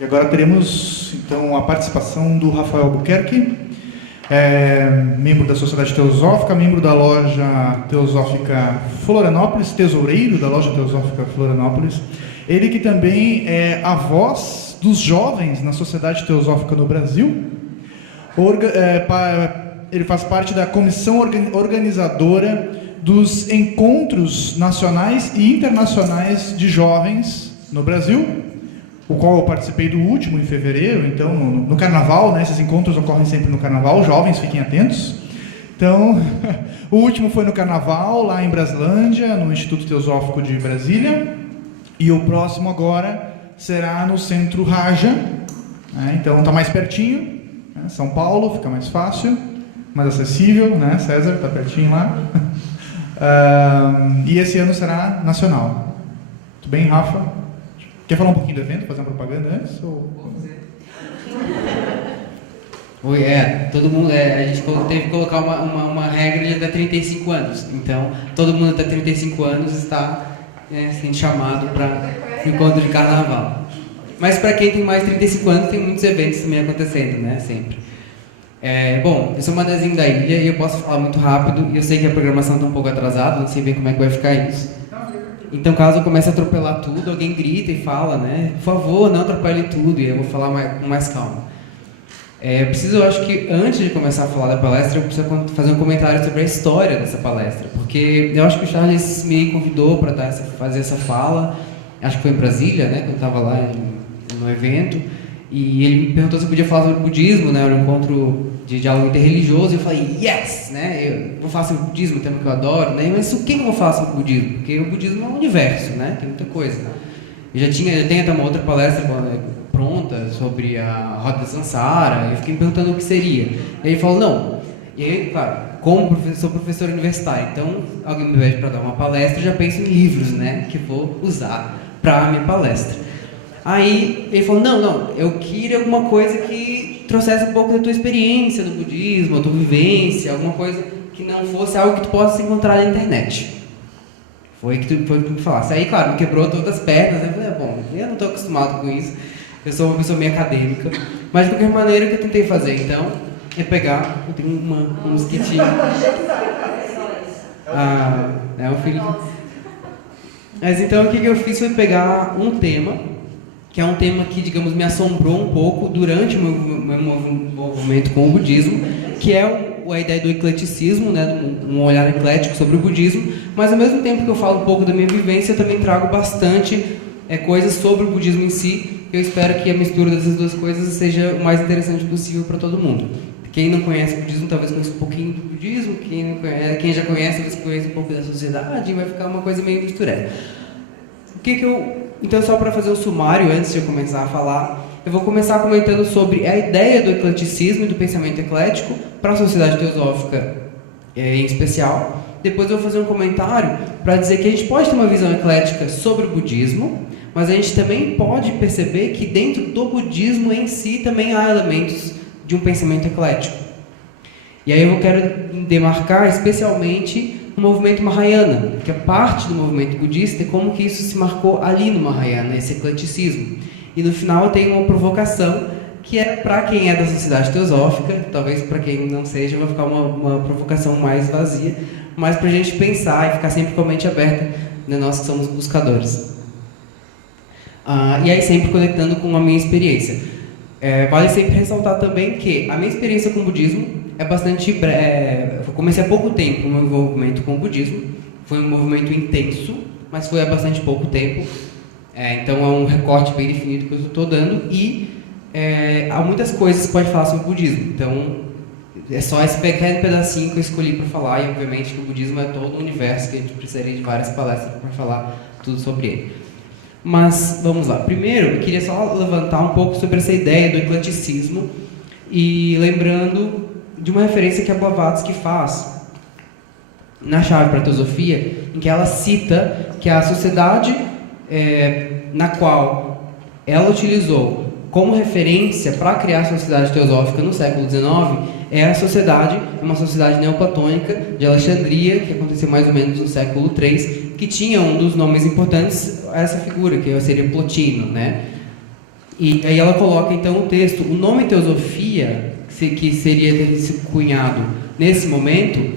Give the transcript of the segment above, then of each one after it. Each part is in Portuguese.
E agora teremos, então, a participação do Rafael Albuquerque, membro da Sociedade Teosófica, membro da Loja Teosófica Florianópolis, tesoureiro da Loja Teosófica Florianópolis. Ele que também é a voz dos jovens na Sociedade Teosófica no Brasil. Ele faz parte da comissão organizadora dos encontros nacionais e internacionais de jovens no Brasil, o qual eu participei do último em fevereiro. Então, no Carnaval, né, esses encontros ocorrem sempre no Carnaval, jovens, fiquem atentos. Então, o último foi no Carnaval, lá em Braslândia, no Instituto Teosófico de Brasília, e o próximo agora será no Centro Raja, né, então está mais pertinho, né, São Paulo, fica mais fácil, mais acessível, né, César está pertinho lá. E esse ano será nacional. Tudo bem, Rafa? Quer falar um pouquinho do evento, fazer uma propaganda antes? Ou... Oi, todo mundo, a gente teve que colocar uma regra de até 35 anos. Então, todo mundo até 35 anos está sendo chamado para o encontro de carnaval. Mas para quem tem mais de 35 anos, tem muitos eventos também acontecendo, né? Sempre. Bom, eu sou manezinho da ilha e eu posso falar muito rápido, e eu sei que a programação está um pouco atrasada, não sei bem como é que vai ficar isso. Então, caso eu comece a atropelar tudo, alguém grita e fala, né? Por favor, não atropele tudo, e eu vou falar com mais calma. Eu acho que antes de começar a falar da palestra, eu preciso fazer um comentário sobre a história dessa palestra, porque eu acho que o Charles me convidou para fazer essa fala, acho que foi em Brasília, né? Quando eu estava lá no evento, e ele me perguntou se eu podia falar sobre budismo, né? Era um encontro de diálogo interreligioso, e eu falei, yes, né? Eu vou falar sobre budismo, um tema que eu adoro, né? Mas o que eu vou falar sobre budismo? Porque o budismo é um universo, né? Tem muita coisa. Eu já tenho até uma outra palestra pronta sobre a Roda da Sansara, eu fiquei me perguntando o que seria. E ele falou, não. E aí, claro, como sou professor universitário, então alguém me pede para dar uma palestra, eu já penso em livros, né? Que vou usar para a minha palestra. Aí ele falou, não, eu queria alguma coisa que trouxesse um pouco da tua experiência no budismo, a tua vivência, alguma coisa que não fosse algo que tu possa encontrar na internet. Foi o que tu me falasse. Aí, claro, me quebrou todas as pernas, eu falei, bom, eu não estou acostumado com isso, eu sou uma pessoa meio acadêmica, mas de qualquer maneira o que eu tentei fazer, então, é pegar, eu tenho um mosquitinho. É o filho. Mas então o que eu fiz foi pegar um tema, que é um tema que, digamos, me assombrou um pouco durante o meu movimento com o budismo, que é a ideia do ecleticismo, né, um olhar eclético sobre o budismo, mas ao mesmo tempo que eu falo um pouco da minha vivência, eu também trago bastante coisas sobre o budismo em si. Eu espero que a mistura dessas duas coisas seja o mais interessante possível para todo mundo. Quem não conhece o budismo talvez conheça um pouquinho do budismo, quem já conhece talvez conheça um pouco da sociedade, vai ficar uma coisa meio misturada. Então, só para fazer um sumário, antes de eu começar a falar, eu vou começar comentando sobre a ideia do ecleticismo e do pensamento eclético para a sociedade teosófica em especial. Depois eu vou fazer um comentário para dizer que a gente pode ter uma visão eclética sobre o budismo, mas a gente também pode perceber que dentro do budismo em si também há elementos de um pensamento eclético. E aí eu quero demarcar especialmente o movimento Mahayana, que é parte do movimento budista, e como que isso se marcou ali no Mahayana, esse ecleticismo. E no final eu tenho uma provocação, que é para quem é da sociedade teosófica, talvez para quem não seja, vai ficar uma provocação mais vazia, mas para a gente pensar e ficar sempre com a mente aberta, né, nós que somos buscadores. E aí sempre conectando com a minha experiência. Vale sempre ressaltar também que a minha experiência com o budismo é bastante breve. Eu comecei há pouco tempo o meu envolvimento com o budismo. Foi um movimento intenso, mas foi há bastante pouco tempo. Então é um recorte bem definido que eu estou dando. E há muitas coisas que pode falar sobre o budismo. Então é só esse pequeno pedacinho que eu escolhi para falar. E obviamente que o budismo é todo um universo que a gente precisaria de várias palestras para falar tudo sobre ele. Mas vamos lá. Primeiro, eu queria só levantar um pouco sobre essa ideia do ecleticismo. E lembrando de uma referência que a Blavatsky faz na Chave para a Teosofia, em que ela cita que a sociedade na qual ela utilizou como referência para criar a sociedade teosófica no século XIX é uma sociedade neoplatônica de Alexandria, que aconteceu mais ou menos no século III, que tinha um dos nomes importantes a essa figura, que seria Plotino, né? E aí ela coloca então o texto, o nome teosofia, que seria ter sido cunhado nesse momento,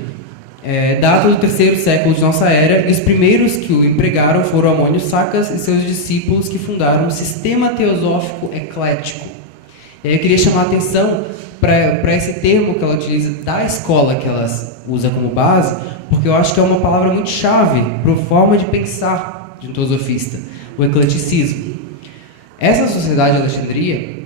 data do 3º século de nossa era, e os primeiros que o empregaram foram Amônio Sacas e seus discípulos, que fundaram um sistema teosófico eclético. E aí eu queria chamar a atenção para esse termo que ela utiliza da escola que ela usa como base, porque eu acho que é uma palavra muito chave para a forma de pensar de um teosofista, o ecleticismo. Essa sociedade de Alexandria,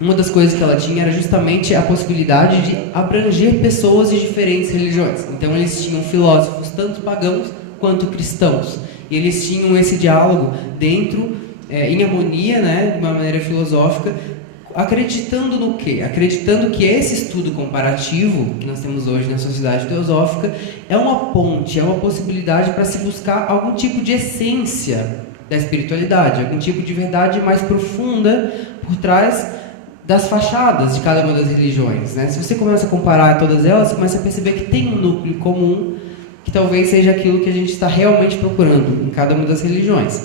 uma das coisas que ela tinha era justamente a possibilidade de abranger pessoas de diferentes religiões. Então eles tinham filósofos tanto pagãos quanto cristãos. E eles tinham esse diálogo dentro, em harmonia, né, de uma maneira filosófica, acreditando no quê? Acreditando que esse estudo comparativo que nós temos hoje na sociedade teosófica é uma ponte, é uma possibilidade para se buscar algum tipo de essência da espiritualidade, algum tipo de verdade mais profunda por trás das fachadas de cada uma das religiões, né? Se você começa a comparar todas elas, você começa a perceber que tem um núcleo comum que talvez seja aquilo que a gente está realmente procurando em cada uma das religiões.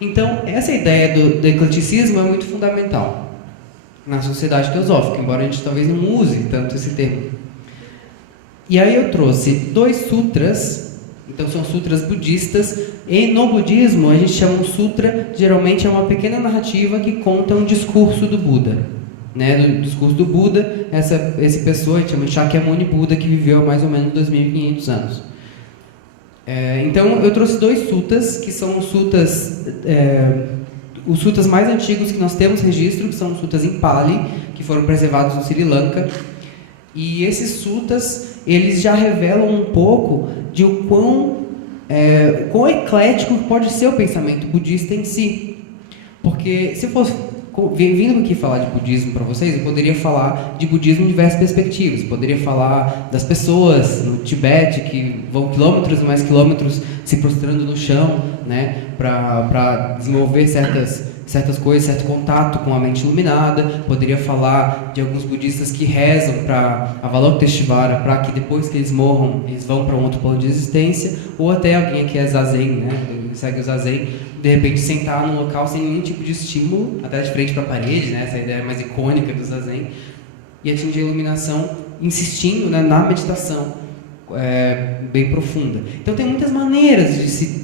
Então, essa ideia do ecleticismo é muito fundamental na sociedade teosófica, embora a gente talvez não use tanto esse termo. E aí eu trouxe 2 sutras, então são sutras budistas, e no budismo a gente chama um sutra, geralmente é uma pequena narrativa que conta um discurso do Buda, né? Do discurso do Buda, esse pessoa, a gente chama Shakyamuni Buda, que viveu há mais ou menos 2.500 anos. Então eu trouxe 2 suttas, que são os suttas mais antigos que nós temos registro, que são os suttas em Pali, que foram preservados no Sri Lanka. E esses suttas, eles já revelam um pouco de o quão eclético pode ser o pensamento budista em si. Porque se eu fosse vindo aqui falar de budismo para vocês, eu poderia falar de budismo em diversas perspectivas. Poderia falar das pessoas no Tibete que vão quilômetros e mais quilômetros se prostrando no chão, né, para desenvolver certas coisas, certo contato com a mente iluminada. Poderia falar de alguns budistas que rezam para Avalokiteshvara, para que depois que eles morram, eles vão para um outro plano de existência. Ou até alguém que é zazen, né, segue o zazen, de repente sentar num local sem nenhum tipo de estímulo, até de frente para a parede, né, essa ideia mais icônica do zazen, e atingir a iluminação insistindo, né, na meditação bem profunda. Então tem muitas maneiras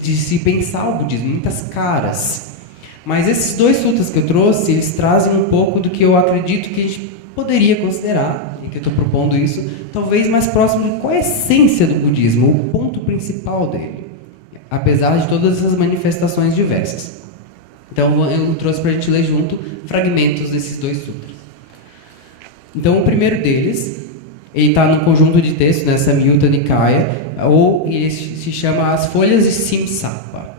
de se pensar o budismo, muitas caras. Mas esses 2 sutras que eu trouxe, eles trazem um pouco do que eu acredito que a gente poderia considerar, e que eu estou propondo isso, talvez mais próximo de qual é a essência do budismo, o ponto principal dele, apesar de todas essas manifestações diversas. Então eu trouxe para a gente ler junto fragmentos desses 2 sutras. Então o primeiro deles, ele está no conjunto de textos, né, Samyutta Nikaya, ou ele se chama As Folhas de Simsapa.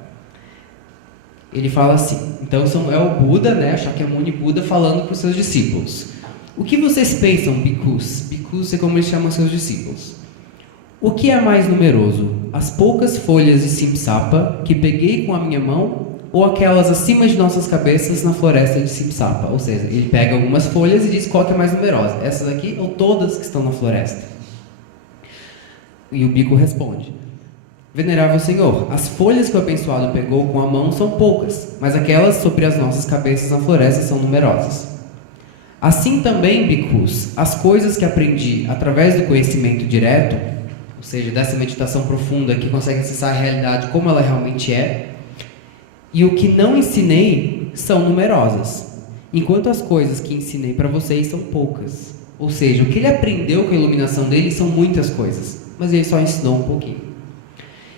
Ele fala assim, então é o Buda, né, Shakyamuni Buda, falando para os seus discípulos. O que vocês pensam, bhikkhus? Bhikkhus é como eles chamam seus discípulos. O que é mais numeroso? As poucas folhas de Simsapa que peguei com a minha mão ou aquelas acima de nossas cabeças na floresta de Simsapa? Ou seja, ele pega algumas folhas e diz qual que é mais numerosa. Essas aqui ou todas que estão na floresta? E o bico responde. Venerável Senhor, as folhas que o abençoado pegou com a mão são poucas, mas aquelas sobre as nossas cabeças na floresta são numerosas. Assim também, bhikkhus, as coisas que aprendi através do conhecimento direto, ou seja, dessa meditação profunda que consegue acessar a realidade como ela realmente é, e o que não ensinei são numerosas, enquanto as coisas que ensinei para vocês são poucas. Ou seja, o que ele aprendeu com a iluminação dele são muitas coisas, mas ele só ensinou um pouquinho.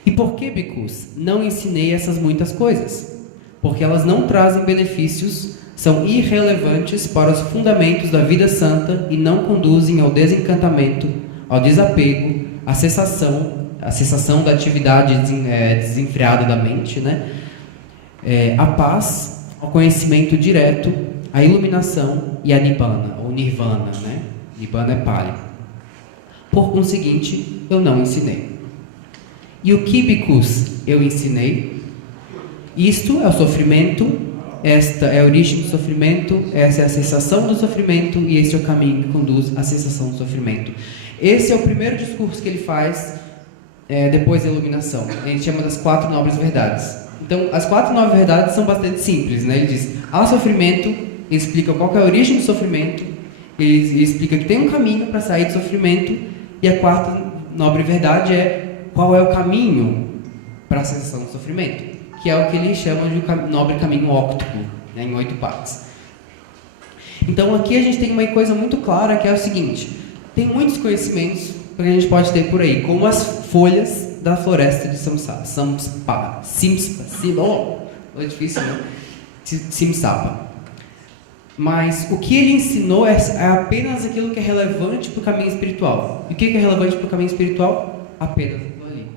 E por que, bhikkhus, não ensinei essas muitas coisas? Porque elas não trazem benefícios, são irrelevantes para os fundamentos da vida santa e não conduzem ao desencantamento, ao desapego, à cessação da atividade desenfreada da mente, né? À paz, ao conhecimento direto, à iluminação e à nibbana, ou nirvana, né? Nibbana é Pali. Por conseguinte, eu não ensinei. E o que, bhikkhus, eu ensinei? Isto é o sofrimento, esta é a origem do sofrimento, essa é a cessação do sofrimento e esse é o caminho que conduz à cessação do sofrimento. Esse é o primeiro discurso que ele faz depois da iluminação. A gente chama das 4 nobres verdades. Então, as 4 9 verdades são bastante simples, né? Ele diz, há sofrimento, ele explica qual que é a origem do sofrimento, ele explica que tem um caminho para sair do sofrimento, e a 4ª nobre verdade é qual é o caminho para a cessação do sofrimento, que é o que ele chama de nobre caminho óctuplo, né, em 8 partes. Então, aqui a gente tem uma coisa muito clara, que é o seguinte, tem muitos conhecimentos que a gente pode ter por aí, como as folhas da floresta de Simsapa. É difícil, né? Simsapa. Mas o que ele ensinou é apenas aquilo que é relevante para o caminho espiritual. E o que é relevante para o caminho espiritual? Apenas aquilo ali.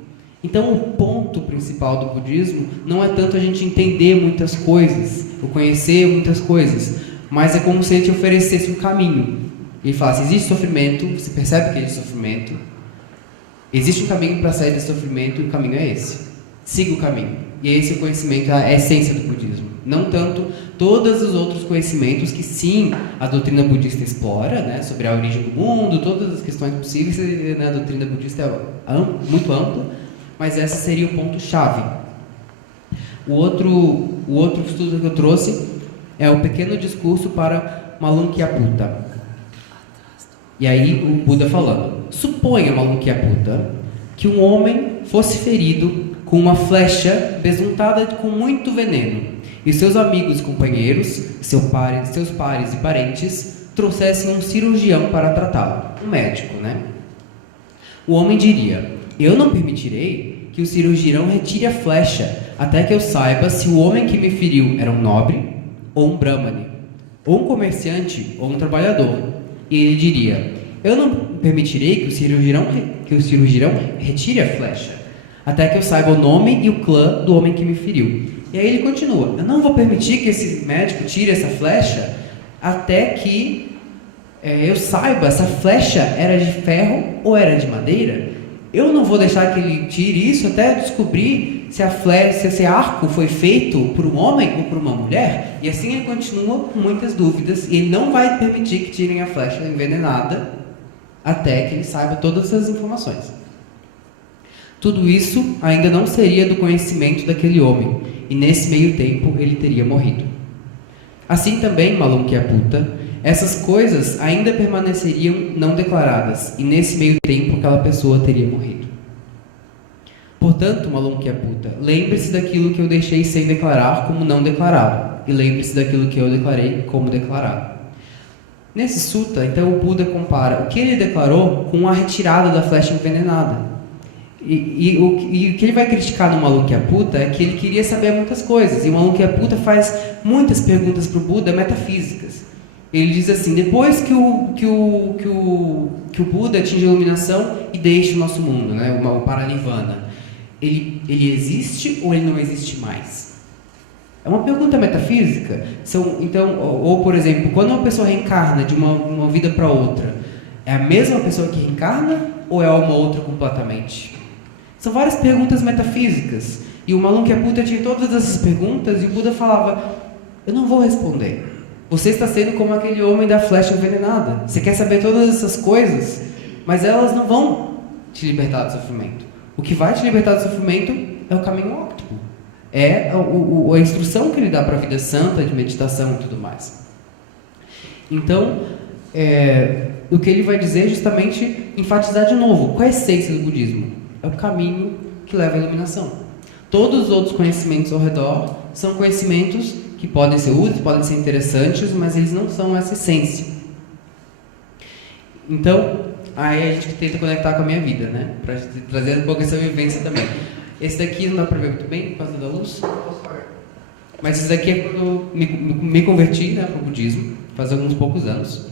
Então, o ponto principal do budismo não é tanto a gente entender muitas coisas, ou conhecer muitas coisas, mas é como se ele te oferecesse um caminho. Ele fala, se existe sofrimento, você percebe que existe sofrimento, existe um caminho para sair desse sofrimento e o caminho é esse. Siga o caminho. E esse é o conhecimento, a essência do budismo. Não tanto todos os outros conhecimentos que sim, a doutrina budista explora, né, sobre a origem do mundo, todas as questões possíveis, né, a doutrina budista é muito ampla, mas esse seria o ponto-chave. O outro estudo que eu trouxe é o pequeno discurso para Malunkyaputta. E aí o Buda falando, suponha, Malunkyaputta, que um homem fosse ferido com uma flecha besuntada com muito veneno, e seus amigos e companheiros, seus pares e parentes, trouxessem um cirurgião para tratá-lo, um médico, né? O homem diria, eu não permitirei que o cirurgião retire a flecha, até que eu saiba se o homem que me feriu era um nobre, ou um brahmane, ou um comerciante, ou um trabalhador. E ele diria, eu não permitirei que o cirurgião retire a flecha, até que eu saiba o nome e o clã do homem que me feriu. E aí ele continua, eu não vou permitir que esse médico tire essa flecha, até que eu saiba se a flecha era de ferro ou era de madeira. Eu não vou deixar que ele tire isso até descobrir se esse arco foi feito por um homem ou por uma mulher. E assim ele continua com muitas dúvidas, e ele não vai permitir que tirem a flecha envenenada até que ele saiba todas essas informações. Tudo isso ainda não seria do conhecimento daquele homem, e nesse meio tempo ele teria morrido. Assim também, Malunkyaputta, essas coisas ainda permaneceriam não declaradas, e nesse meio tempo aquela pessoa teria morrido. Portanto, Malunkyaputta, lembre-se daquilo que eu deixei sem declarar como não declarado, e lembre-se daquilo que eu declarei como declarado. Nesse sutta, então, o Buda compara o que ele declarou com a retirada da flecha envenenada. E o que ele vai criticar no Malunkyaputta é que ele queria saber muitas coisas, e o Malunkyaputta faz muitas perguntas para o Buda metafísicas. Ele diz assim, depois que o Buda atinge a iluminação e deixa o nosso mundo, né, o Paranirvana, ele existe ou ele não existe mais? É uma pergunta metafísica. Ou, por exemplo, quando uma pessoa reencarna de uma vida para outra, é a mesma pessoa que reencarna ou é uma outra completamente? São várias perguntas metafísicas. E o Malunkyaputta tinha todas essas perguntas e o Buda falava, eu não vou responder. Você está sendo como aquele homem da flecha envenenada. Você quer saber todas essas coisas, mas elas não vão te libertar do sofrimento. O que vai te libertar do sofrimento é o caminho óptimo. É a instrução que ele dá para a vida santa, de meditação e tudo mais. Então, o que ele vai dizer é justamente enfatizar de novo, qual é a essência do budismo? É o caminho que leva à iluminação. Todos os outros conhecimentos ao redor são conhecimentos que podem ser úteis, podem ser interessantes, mas eles não são essa essência. Então, aí a gente tenta conectar com a minha vida, né? Para trazer um pouco essa vivência também. Esse daqui não dá para ver muito bem por causa da luz, mas esse daqui é quando eu me converti, né, para o budismo, faz alguns poucos anos.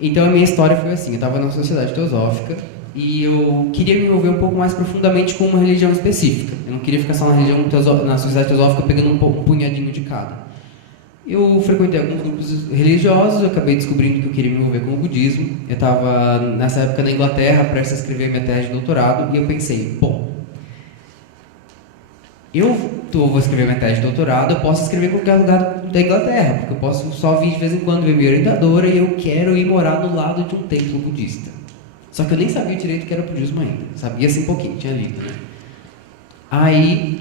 Então a minha história foi assim, eu estava na sociedade teosófica e eu queria me envolver um pouco mais profundamente com uma religião específica. Eu não queria ficar só na sociedade teosófica pegando um punhadinho de cada. Eu frequentei alguns grupos religiosos, eu acabei descobrindo que eu queria me envolver com o budismo. Eu estava nessa época na Inglaterra, prestes a escrever minha tese de doutorado, e eu pensei, bom, eu vou escrever minha tese de doutorado, eu posso escrever em qualquer lugar da Inglaterra, porque eu posso só vir de vez em quando ver minha orientadora e eu quero ir morar no lado de um templo budista. Só que eu nem sabia direito o que era budismo ainda, sabia assim um pouquinho, tinha lido, né? Aí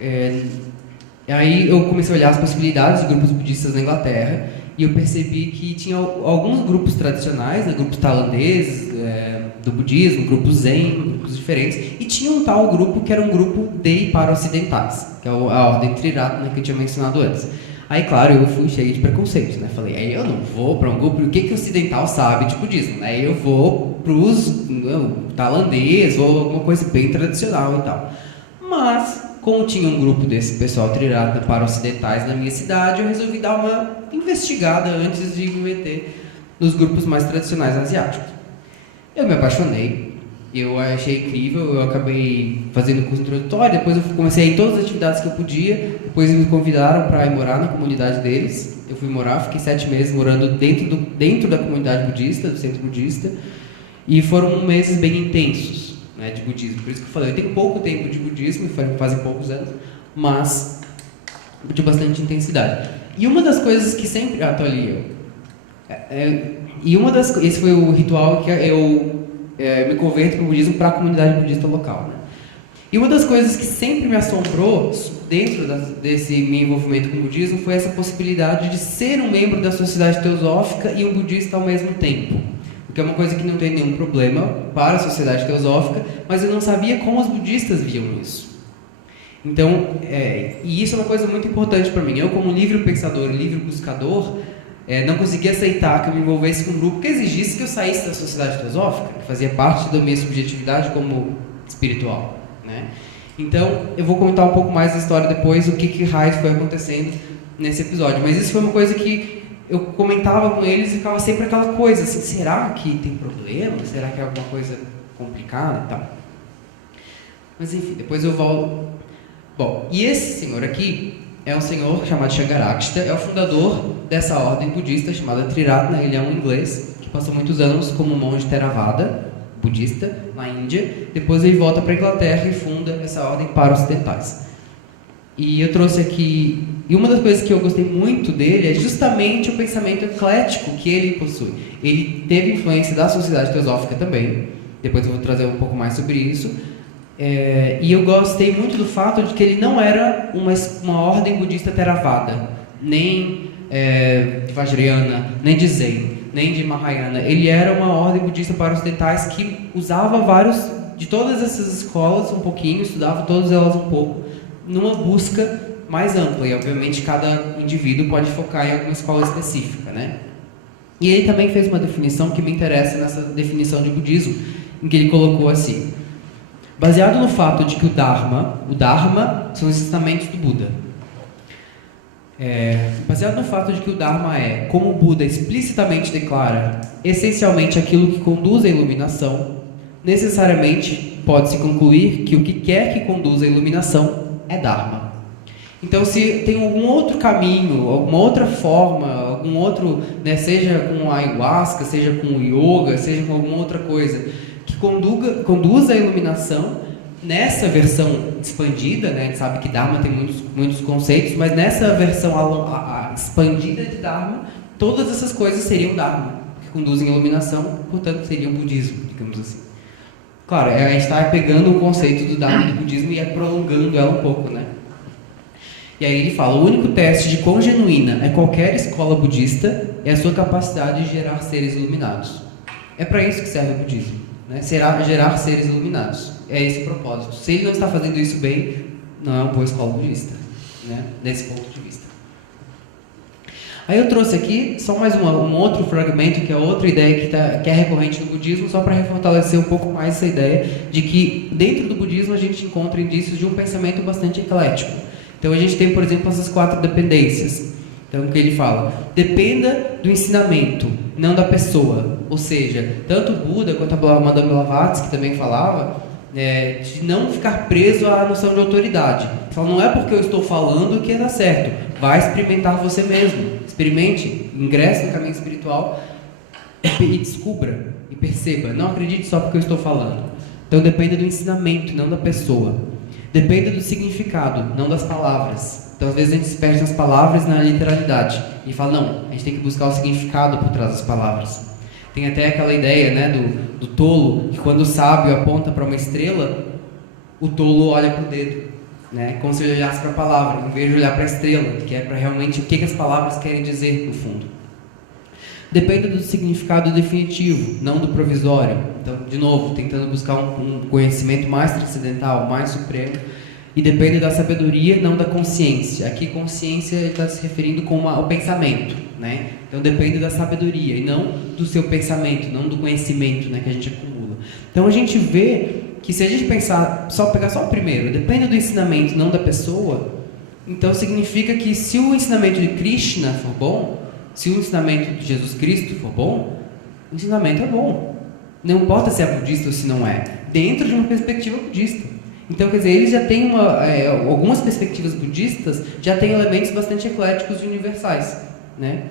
Aí eu comecei a olhar as possibilidades de grupos budistas na Inglaterra e eu percebi que tinha alguns grupos tradicionais, né, grupos tailandeses do budismo, grupos zen, grupos diferentes, e tinha um tal grupo que era um grupo de e para ocidentais, que é a ordem Triratna que eu tinha mencionado antes. Aí, claro, eu fui cheio de preconceitos, né? Falei, aí eu não vou para um grupo, o que o ocidental sabe de budismo, né? Eu vou para os tailandês ou alguma coisa bem tradicional e tal. Mas, como tinha um grupo desse pessoal Triratna para ocidentais na minha cidade, eu resolvi dar uma investigada antes de me meter nos grupos mais tradicionais asiáticos. Eu me apaixonei, eu achei incrível, eu acabei fazendo curso introdutório, depois eu comecei a ir em todas as atividades que eu podia, depois me convidaram para ir morar na comunidade deles. Eu fui morar, fiquei 7 meses morando dentro da comunidade budista, do centro budista, e foram meses bem intensos, né, de budismo. Por isso que eu falei, eu tenho pouco tempo de budismo, fazem poucos anos, mas de bastante intensidade. E uma das coisas que sempre... tô ali, esse foi o ritual que eu me converto para o budismo, para a comunidade budista local, né? E uma das coisas que sempre me assombrou dentro desse meu envolvimento com o budismo foi essa possibilidade de ser um membro da sociedade teosófica e um budista ao mesmo tempo. O que é uma coisa que não tem nenhum problema para a sociedade teosófica, mas eu não sabia como os budistas viam isso. Então, e isso é uma coisa muito importante para mim. Eu, como livre pensador e livre buscador, não conseguia aceitar que eu me envolvesse com um grupo que exigisse que eu saísse da sociedade teosófica, que fazia parte da minha subjetividade como espiritual, né? Então, eu vou comentar um pouco mais da história depois, o que raio foi acontecendo nesse episódio. Mas isso foi uma coisa que eu comentava com eles e ficava sempre aquela coisa, assim, será que tem problema? Será que é alguma coisa complicada e tal? Mas enfim, depois eu volto. Bom, e esse senhor aqui é um senhor chamado Shankarakshita, é o fundador dessa ordem budista chamada Triratna. Ele é um inglês que passou muitos anos como monge Theravada budista na Índia. Depois ele volta para a Inglaterra e funda essa ordem para ocidentais. E eu trouxe aqui... E uma das coisas que eu gostei muito dele é justamente o pensamento eclético que ele possui. Ele teve influência da sociedade teosófica também. Depois eu vou trazer um pouco mais sobre isso. E eu gostei muito do fato de que ele não era uma ordem budista Theravada, nem de Vajrayana, nem de Zen, nem de Mahayana. Ele era uma ordem budista para ocidentais que usava vários, de todas essas escolas um pouquinho, estudava todas elas um pouco, numa busca mais ampla. E obviamente cada indivíduo pode focar em alguma escola específica, né? E ele também fez uma definição que me interessa nessa definição de budismo, em que ele colocou assim: baseado no fato de que o Dharma são os ensinamentos do Buda. Baseado no fato de que o Dharma é, como o Buda explicitamente declara, essencialmente aquilo que conduz à iluminação, necessariamente pode-se concluir que o que quer que conduza à iluminação é Dharma. Então, se tem algum outro caminho, alguma outra forma, algum outro, né, seja com a ayahuasca, seja com o yoga, seja com alguma outra coisa, que conduza à iluminação, nessa versão expandida, né, a gente sabe que Dharma tem muitos conceitos, mas nessa versão expandida de Dharma, todas essas coisas seriam Dharma, que conduzem à iluminação, portanto seriam budismo, digamos assim. Claro, a gente está pegando o conceito do Dharma do budismo e prolongando ela um pouco, né? E aí ele fala: o único teste de quão genuína é qualquer escola budista é a sua capacidade de gerar seres iluminados. É para isso que serve o budismo, né? Gerar seres iluminados. É esse o propósito. Se ele não está fazendo isso bem, não é uma boa escola budista, né? Desse ponto de vista. Aí eu trouxe aqui só mais um outro fragmento, que é outra ideia que é recorrente no budismo, só para fortalecer um pouco mais essa ideia de que dentro do budismo a gente encontra indícios de um pensamento bastante eclético. Então a gente tem, por exemplo, essas 4 dependências. Então o que ele fala? Dependa do ensinamento, não da pessoa. Ou seja, tanto o Buda quanto a Madame Blavatsky, que também falava, de não ficar preso à noção de autoridade. Fala, não é porque eu estou falando que dá certo. Vai experimentar você mesmo. Experimente, ingresse no caminho espiritual e descubra e perceba. Não acredite só porque eu estou falando. Então dependa do ensinamento, não da pessoa. Dependa do significado, não das palavras. Então às vezes a gente se perde nas palavras, na literalidade. E fala, não, a gente tem que buscar o significado por trás das palavras. Tem até aquela ideia, né, do tolo, que quando o sábio aponta para uma estrela, o tolo olha para o dedo. né? Como se eu olhasse para a palavra, em vez de olhar para a estrela, que é para realmente o que as palavras querem dizer no fundo. Depende do significado definitivo, não do provisório. Então, de novo, tentando buscar um conhecimento mais transcendental, mais supremo. E depende da sabedoria, não da consciência. Aqui, consciência está se referindo como ao pensamento, né? Então, depende da sabedoria e não do seu pensamento, não do conhecimento, né, que a gente acumula. Então, a gente vê que se a gente pegar só o primeiro, depende do ensinamento, não da pessoa, então significa que se o ensinamento de Krishna for bom, se o ensinamento de Jesus Cristo for bom, o ensinamento é bom. Não importa se é budista ou se não é, dentro de uma perspectiva budista. Então, quer dizer, eles já têm algumas perspectivas budistas já têm elementos bastante ecléticos e universais, né?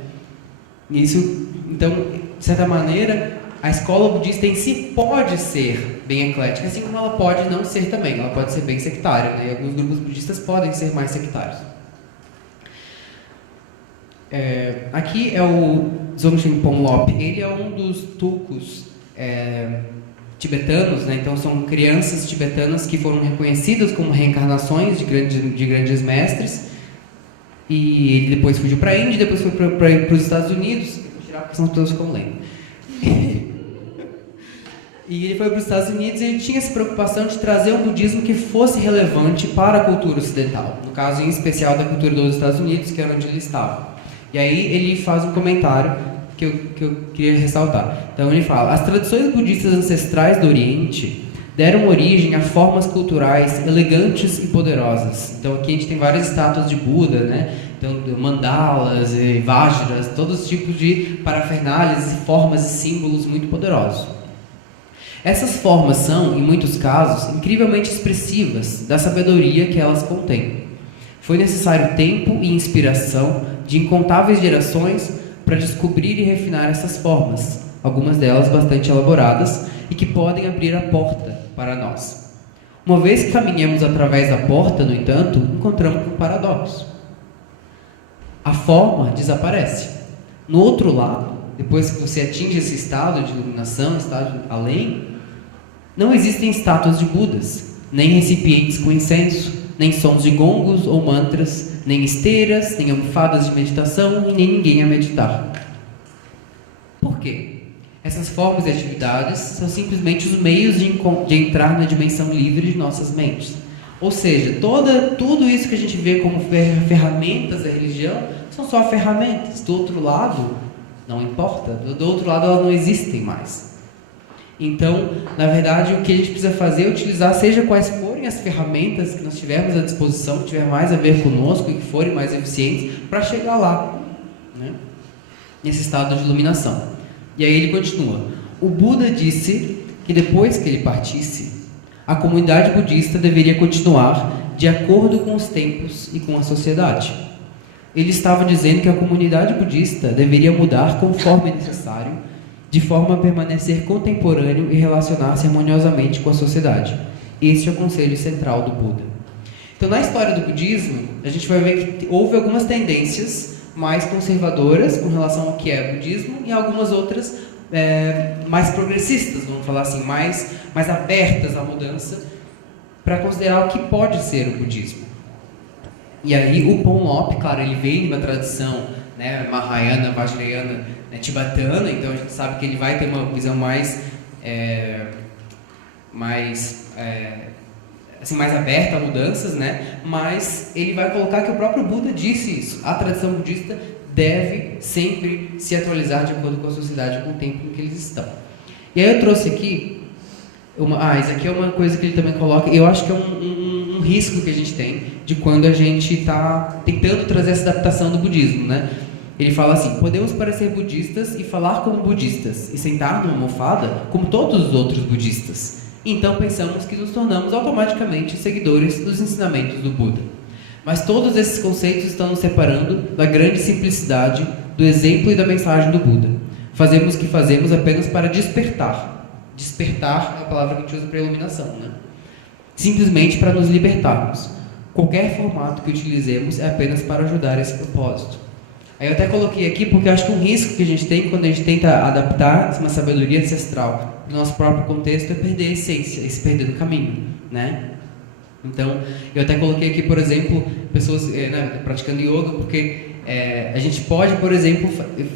Isso, então, de certa maneira, a escola budista em si pode ser bem eclética, assim como ela pode não ser também. Ela pode ser bem sectária, né? E alguns grupos budistas podem ser mais sectários. Aqui é o Dzogchen Ponlop. Ele é um dos tulkus tibetanos, né? Então são crianças tibetanas que foram reconhecidas como reencarnações de grandes mestres. E ele depois fugiu para a Índia, depois foi para os Estados Unidos. Vou tirar porque senão todos ficam lendo. E ele foi para os Estados Unidos e ele tinha essa preocupação de trazer um budismo que fosse relevante para a cultura ocidental. No caso, em especial, da cultura dos Estados Unidos, que era onde ele estava. E aí ele faz um comentário que eu queria ressaltar. Então ele fala: as tradições budistas ancestrais do Oriente deram origem a formas culturais elegantes e poderosas. Então aqui a gente tem várias estátuas de Buda, né? Então mandalas, vajras, todos os tipos de parafernálias e formas e símbolos muito poderosos. Essas formas são, em muitos casos, incrivelmente expressivas da sabedoria que elas contêm. Foi necessário tempo e inspiração de incontáveis gerações para descobrir e refinar essas formas, algumas delas bastante elaboradas e que podem abrir a porta para nós. Uma vez que caminhamos através da porta, no entanto, encontramos um paradoxo. A forma desaparece. No outro lado, depois que você atinge esse estado de iluminação, estado além, não existem estátuas de Budas, nem recipientes com incenso, nem sons de gongos ou mantras, nem esteiras, nem almofadas de meditação e nem ninguém a meditar. Por quê? Essas formas e atividades são simplesmente os meios de entrar na dimensão livre de nossas mentes. Ou seja, tudo isso que a gente vê como ferramentas da religião são só ferramentas. Do outro lado, não importa. Do outro lado, elas não existem mais. Então, na verdade, o que a gente precisa fazer é utilizar, seja quais forem as ferramentas que nós tivermos à disposição, que tiver mais a ver conosco e que forem mais eficientes, para chegar lá, né? Nesse estado de iluminação. E aí ele continua: o Buda disse que depois que ele partisse, a comunidade budista deveria continuar de acordo com os tempos e com a sociedade. Ele estava dizendo que a comunidade budista deveria mudar conforme necessário, de forma a permanecer contemporâneo e relacionar-se harmoniosamente com a sociedade. Esse é o conselho central do Buda. Então, na história do budismo, a gente vai ver que houve algumas tendências mais conservadoras com relação ao que é budismo e algumas outras mais progressistas, vamos falar assim, mais abertas à mudança, para considerar o que pode ser o budismo. E aí o Ponlop, claro, ele vem de uma tradição, né, Mahayana, Vajrayana, né, tibetana, então a gente sabe que ele vai ter uma visão mais aberta a mudanças, né? Mas ele vai colocar que o próprio Buda disse isso. A tradição budista deve sempre se atualizar de acordo com a sociedade, com o tempo em que eles estão. E aí eu trouxe aqui isso aqui é uma coisa que ele também coloca, eu acho que é um risco que a gente tem de quando a gente está tentando trazer essa adaptação do budismo, né? Ele fala assim: podemos parecer budistas e falar como budistas e sentar numa almofada como todos os outros budistas. Então pensamos que nos tornamos automaticamente seguidores dos ensinamentos do Buda. Mas todos esses conceitos estão nos separando da grande simplicidade do exemplo e da mensagem do Buda. Fazemos o que fazemos apenas para despertar. Despertar é a palavra que a gente usa para iluminação, né? Simplesmente para nos libertarmos. Qualquer formato que utilizemos é apenas para ajudar esse propósito. Aí eu até coloquei aqui porque eu acho que um risco que a gente tem quando a gente tenta adaptar uma sabedoria ancestral do nosso próprio contexto é perder a essência, se perder do caminho, né? Então, eu até coloquei aqui, por exemplo, pessoas praticando yoga, porque a gente pode, por exemplo,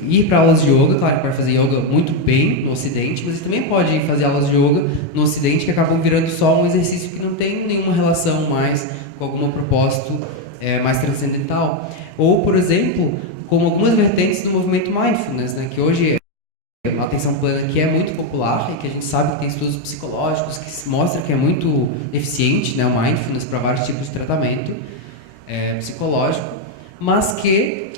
ir para aulas de yoga, claro que pode fazer yoga muito bem no Ocidente, mas também pode ir fazer aulas de yoga no Ocidente que acabam virando só um exercício que não tem nenhuma relação mais com algum propósito mais transcendental. Ou, por exemplo, como algumas vertentes do movimento Mindfulness, né, que hoje a atenção plena que é muito popular e que a gente sabe que tem estudos psicológicos que mostram que é muito eficiente, né, o Mindfulness para vários tipos de tratamento psicológico, mas que,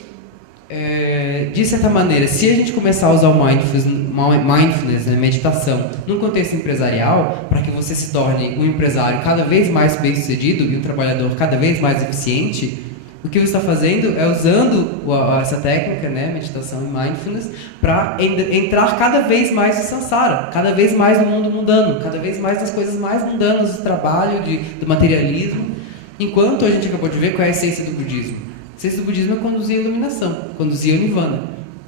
de certa maneira, se a gente começar a usar o Mindfulness, né, meditação, num contexto empresarial, para que você se torne um empresário cada vez mais bem-sucedido e um trabalhador cada vez mais eficiente, o que você está fazendo é usando essa técnica, né, meditação e mindfulness, para entrar cada vez mais no samsara, cada vez mais no mundo mundano, cada vez mais nas coisas mais mundanas do trabalho, do materialismo, enquanto a gente acabou de ver qual é a essência do budismo. A essência do budismo é conduzir a iluminação, conduzir ao nirvana.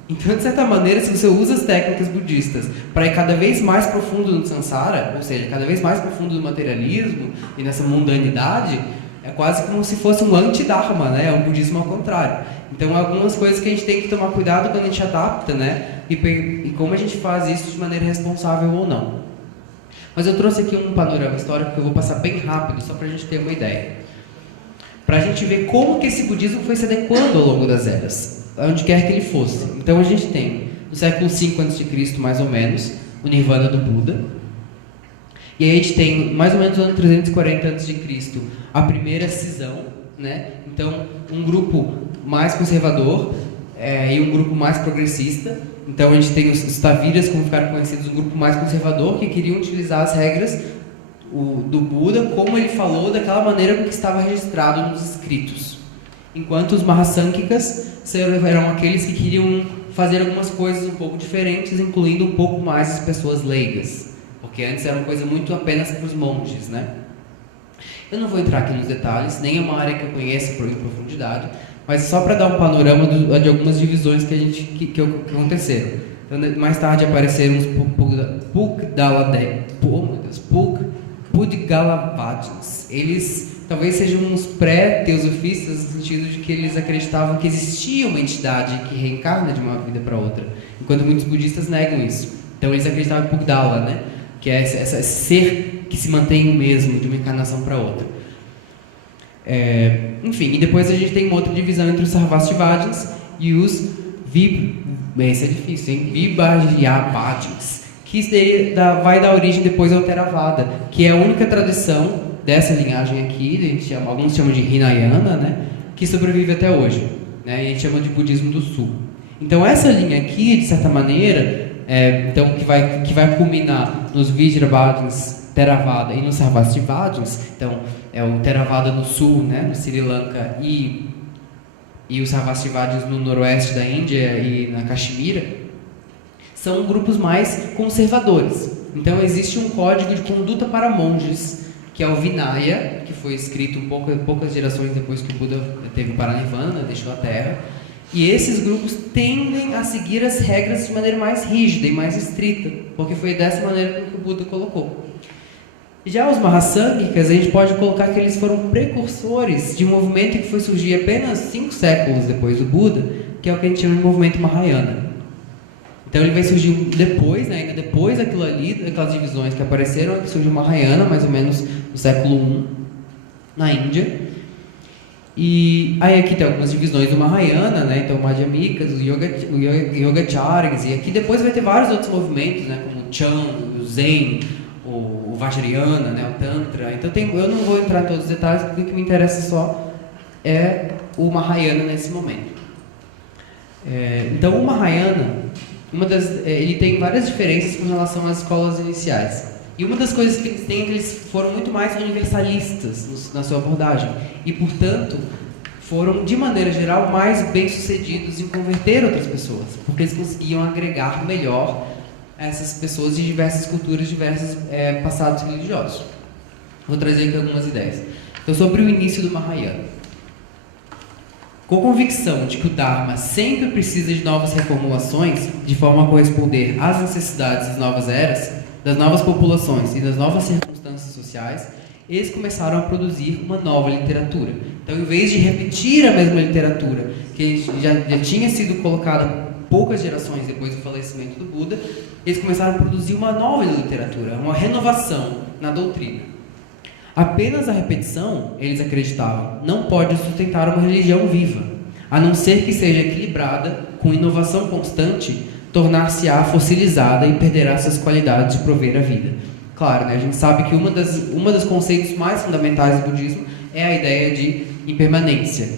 Então, de certa maneira, se você usa as técnicas budistas para ir cada vez mais profundo no samsara, ou seja, cada vez mais profundo no materialismo e nessa mundanidade, é quase como se fosse um anti-dharma, né? É um budismo ao contrário. Então, algumas coisas que a gente tem que tomar cuidado quando a gente adapta, né? E como a gente faz isso de maneira responsável ou não. Mas eu trouxe aqui um panorama histórico que eu vou passar bem rápido, só para a gente ter uma ideia. Para a gente ver como que esse budismo foi se adequando ao longo das eras, onde quer que ele fosse. Então, a gente tem, no século V a.C., mais ou menos, o Nirvana do Buda. E aí a gente tem, mais ou menos no ano 340 a.C., a primeira cisão, né? Então, um grupo mais conservador e um grupo mais progressista. Então, a gente tem os Taviras, como ficaram conhecidos, um grupo mais conservador, que queriam utilizar as regras do Buda, como ele falou, daquela maneira que estava registrado nos escritos. Enquanto os Mahasankikas eram aqueles que queriam fazer algumas coisas um pouco diferentes, incluindo um pouco mais as pessoas leigas. Porque antes era uma coisa muito apenas para os monges, né? Eu não vou entrar aqui nos detalhes, nem é uma área que eu conheço em profundidade, mas só para dar um panorama de algumas divisões que aconteceram. Então, mais tarde apareceram os Pudgalavadins. Eles talvez sejam uns pré-teosofistas, no sentido de que eles acreditavam que existia uma entidade que reencarna de uma vida para outra, enquanto muitos budistas negam isso. Então, eles acreditavam em Pugdala, né? Que é esse ser que se mantém o mesmo de uma encarnação para outra. Enfim, e depois a gente tem uma outra divisão entre os Sarvastivadins e os Vibhajyavadins, que vai dar origem depois ao Theravada, que é a única tradição dessa linhagem aqui, alguns chamam de Hinayana, né, que sobrevive até hoje, né, e a gente chama de budismo do sul. Então essa linha aqui, de certa maneira, então, que vai culminar nos Vajrayavadins, Theravada e nos Sarvastivadins. Então, é o Theravada no sul, né, no Sri Lanka, e os Sarvastivadins no noroeste da Índia e na Caxemira, são grupos mais conservadores. Então, existe um código de conduta para monges, que é o Vinaya, que foi escrito poucas gerações depois que o Buda teve o Paranirvana, deixou a Terra. E esses grupos tendem a seguir as regras de maneira mais rígida e mais estrita, porque foi dessa maneira que o Buda colocou. Já os Mahasangikas, a gente pode colocar que eles foram precursores de um movimento que foi surgir apenas 5 séculos depois do Buda, que é o que a gente chama de movimento Mahayana. Então ele vai surgir depois, né, ainda depois daquilo ali, daquelas divisões que apareceram, que surgiu o Mahayana, mais ou menos no século I, na Índia. E aí aqui tem algumas divisões do Mahayana, né? Então o Madhyamikas, o Yogacharas, e aqui depois vai ter vários outros movimentos, né? Como o Chan, o Zen, o Vajrayana, né? O Tantra. Então eu não vou entrar em todos os detalhes, porque o que me interessa só é o Mahayana nesse momento. Então o Mahayana, ele tem várias diferenças com relação às escolas iniciais. E uma das coisas que eles têm é que eles foram muito mais universalistas na sua abordagem. E, portanto, foram, de maneira geral, mais bem-sucedidos em converter outras pessoas. Porque eles conseguiam agregar melhor essas pessoas de diversas culturas, diversos passados religiosos. Vou trazer aqui algumas ideias. Então, sobre o início do Mahayana. Com a convicção de que o Dharma sempre precisa de novas reformulações, de forma a corresponder às necessidades das novas eras, das novas populações e das novas circunstâncias sociais, eles começaram a produzir uma nova literatura. Então, em vez de repetir a mesma literatura que já tinha sido colocada poucas gerações depois do falecimento do Buda, eles começaram a produzir uma nova literatura, uma renovação na doutrina. Apenas a repetição, eles acreditavam, não pode sustentar uma religião viva, a não ser que seja equilibrada com inovação constante, tornar-se-á fossilizada e perderá suas qualidades de prover a vida. Claro, né, a gente sabe que uma dos conceitos mais fundamentais do budismo é a ideia de impermanência,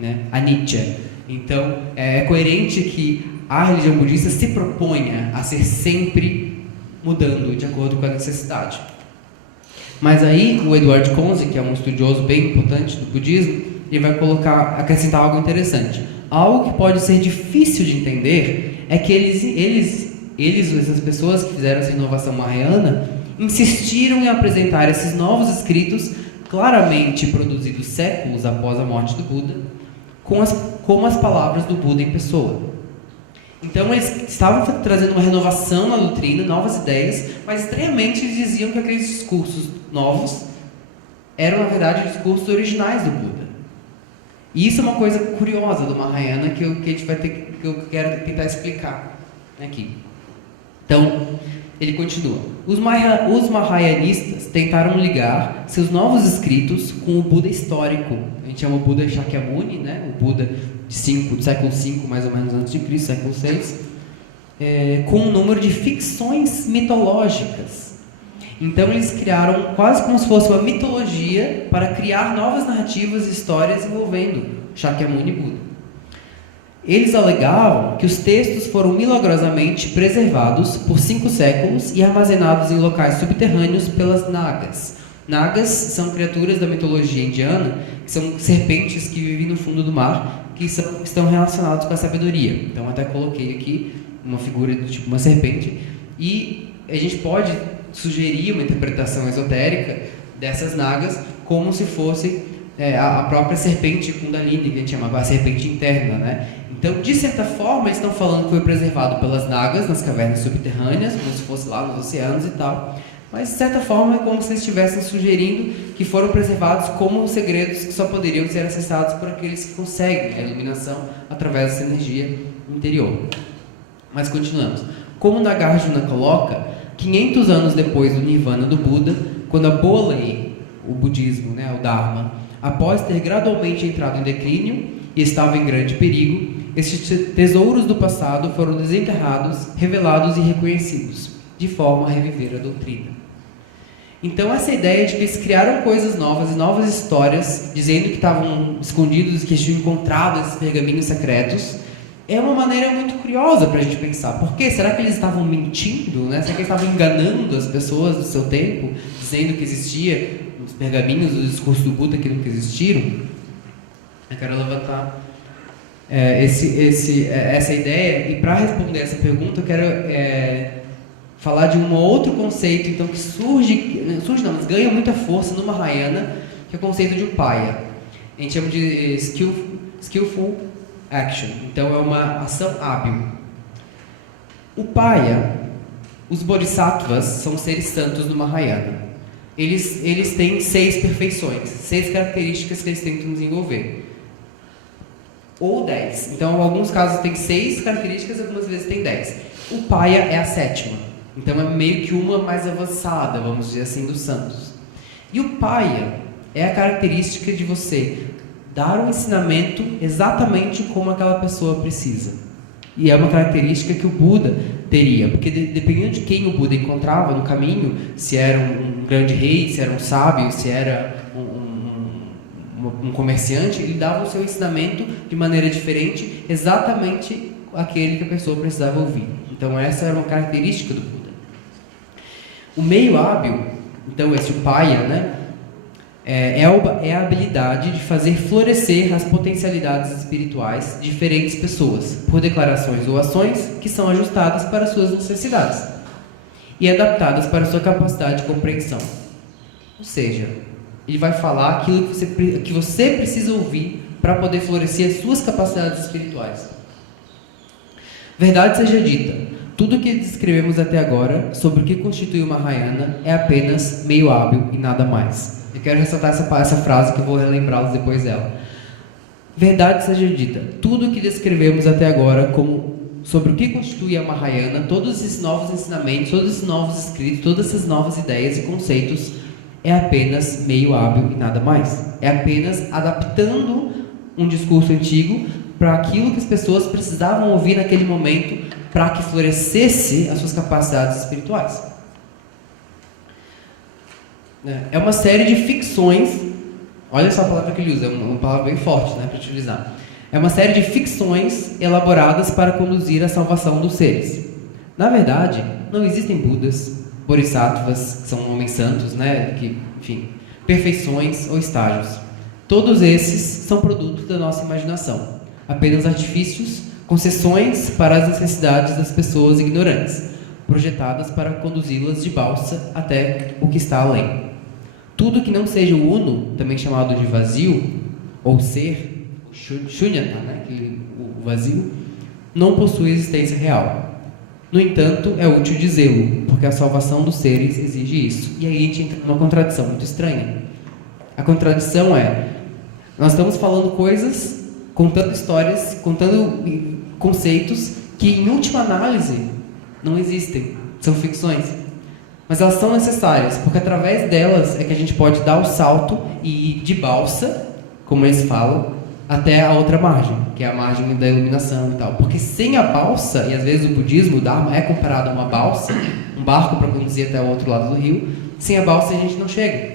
né, anicca. Então, é coerente que a religião budista se proponha a ser sempre mudando de acordo com a necessidade. Mas aí, o Edward Conze, que é um estudioso bem importante do budismo, ele vai acrescentar algo interessante. Algo que pode ser difícil de entender é que essas pessoas que fizeram essa inovação mahayana, insistiram em apresentar esses novos escritos, claramente produzidos séculos após a morte do Buda, como as palavras do Buda em pessoa. Então eles estavam trazendo uma renovação na doutrina, novas ideias, mas estranhamente eles diziam que aqueles discursos novos eram, na verdade, discursos originais do Buda. E isso é uma coisa curiosa do Mahayana que eu quero tentar explicar aqui. Então, ele continua. Os Mahayanistas tentaram ligar seus novos escritos com o Buda histórico. A gente chama o Buda Shakyamuni, né? O Buda do século V, mais ou menos antes de Cristo, século VI, com um número de ficções mitológicas. Então eles criaram quase como se fosse uma mitologia para criar novas narrativas e histórias envolvendo Shakyamuni e Buda. Eles alegavam que os textos foram milagrosamente preservados por 5 séculos e armazenados em locais subterrâneos pelas Nagas. Nagas são criaturas da mitologia indiana, que são serpentes que vivem no fundo do mar, que estão relacionados com a sabedoria. Então, até coloquei aqui uma figura do tipo uma serpente, e a gente pode sugerir uma interpretação esotérica dessas Nagas como se fosse a própria serpente Kundalini, que a gente chama a serpente interna, né? Então, de certa forma, eles estão falando que foi preservado pelas Nagas nas cavernas subterrâneas, como se fosse lá nos oceanos e tal. Mas, de certa forma, é como se eles estivessem sugerindo que foram preservados como segredos que só poderiam ser acessados por aqueles que conseguem a iluminação através dessa energia interior. Mas continuamos. Como Nagarjuna coloca, 500 anos depois do Nirvana do Buda, quando a boa lei, o budismo, né, o Dharma, após ter gradualmente entrado em declínio e estava em grande perigo, esses tesouros do passado foram desenterrados, revelados e reconhecidos, de forma a reviver a doutrina. Então, essa ideia de que eles criaram coisas novas e novas histórias, dizendo que estavam escondidos e que tinham encontrado esses pergaminhos secretos, é uma maneira muito curiosa para a gente pensar. Por quê? Será que eles estavam mentindo? Né? Será que eles estavam enganando as pessoas do seu tempo, dizendo que existia os pergaminhos, os discursos do Buda que nunca existiram? Eu quero levantar essa ideia, e para responder essa pergunta eu quero falar de um outro conceito então, que mas ganha muita força no Mahayana, que é o conceito de upaya. A gente chama de skillful action. Então é uma ação hábil. Upaya, os bodhisattvas são seres santos no Mahayana. Eles têm 6 perfeições, 6 características que eles tentam desenvolver. Ou 10. Então, em alguns casos tem 6 características, algumas vezes tem 10. Upaya é a 7ª. Então é meio que uma mais avançada, vamos dizer assim, dos santos. E o Upaya é a característica de você dar um ensinamento exatamente como aquela pessoa precisa. E é uma característica que o Buda teria, porque dependendo de quem o Buda encontrava no caminho, se era um grande rei, se era um sábio, se era um comerciante, ele dava o seu ensinamento de maneira diferente, exatamente aquele que a pessoa precisava ouvir. Então essa era uma característica do Buda. O meio hábil, então esse upaya, né, é a habilidade de fazer florescer as potencialidades espirituais de diferentes pessoas, por declarações ou ações que são ajustadas para suas necessidades e adaptadas para sua capacidade de compreensão. Ou seja, ele vai falar aquilo que você precisa ouvir para poder florescer as suas capacidades espirituais. Verdade seja dita, tudo o que descrevemos até agora sobre o que constitui o Mahayana é apenas meio hábil e nada mais. Eu quero ressaltar essa frase que eu vou relembrá-los depois dela. Verdade seja dita, tudo o que descrevemos até agora sobre o que constitui a Mahayana, todos esses novos ensinamentos, todos esses novos escritos, todas essas novas ideias e conceitos, é apenas meio hábil e nada mais. É apenas adaptando um discurso antigo para aquilo que as pessoas precisavam ouvir naquele momento para que florescesse as suas capacidades espirituais. É uma série de ficções, olha só a palavra que ele usa, é uma palavra bem forte, né, para utilizar. É uma série de ficções elaboradas para conduzir à salvação dos seres. Na verdade, não existem Budas, Bodhisattvas, que são homens santos, né, enfim, perfeições ou estágios. Todos esses são produtos da nossa imaginação, apenas artifícios, concessões para as necessidades das pessoas ignorantes, projetadas para conduzi-las de balsa até o que está além. Tudo que não seja o uno, também chamado de vazio, ou ser, shunyata, né, o vazio, não possui existência real. No entanto, é útil dizê-lo, porque a salvação dos seres exige isso. E aí a gente entra numa contradição muito estranha. A contradição é, nós estamos falando coisas, contando histórias, contando conceitos que, em última análise, não existem. São ficções. Mas elas são necessárias, porque através delas é que a gente pode dar o salto e ir de balsa, como eles falam, até a outra margem, que é a margem da iluminação e tal. Porque sem a balsa, e às vezes o budismo, o Dharma, é comparado a uma balsa, um barco para conduzir até o outro lado do rio, sem a balsa a gente não chega.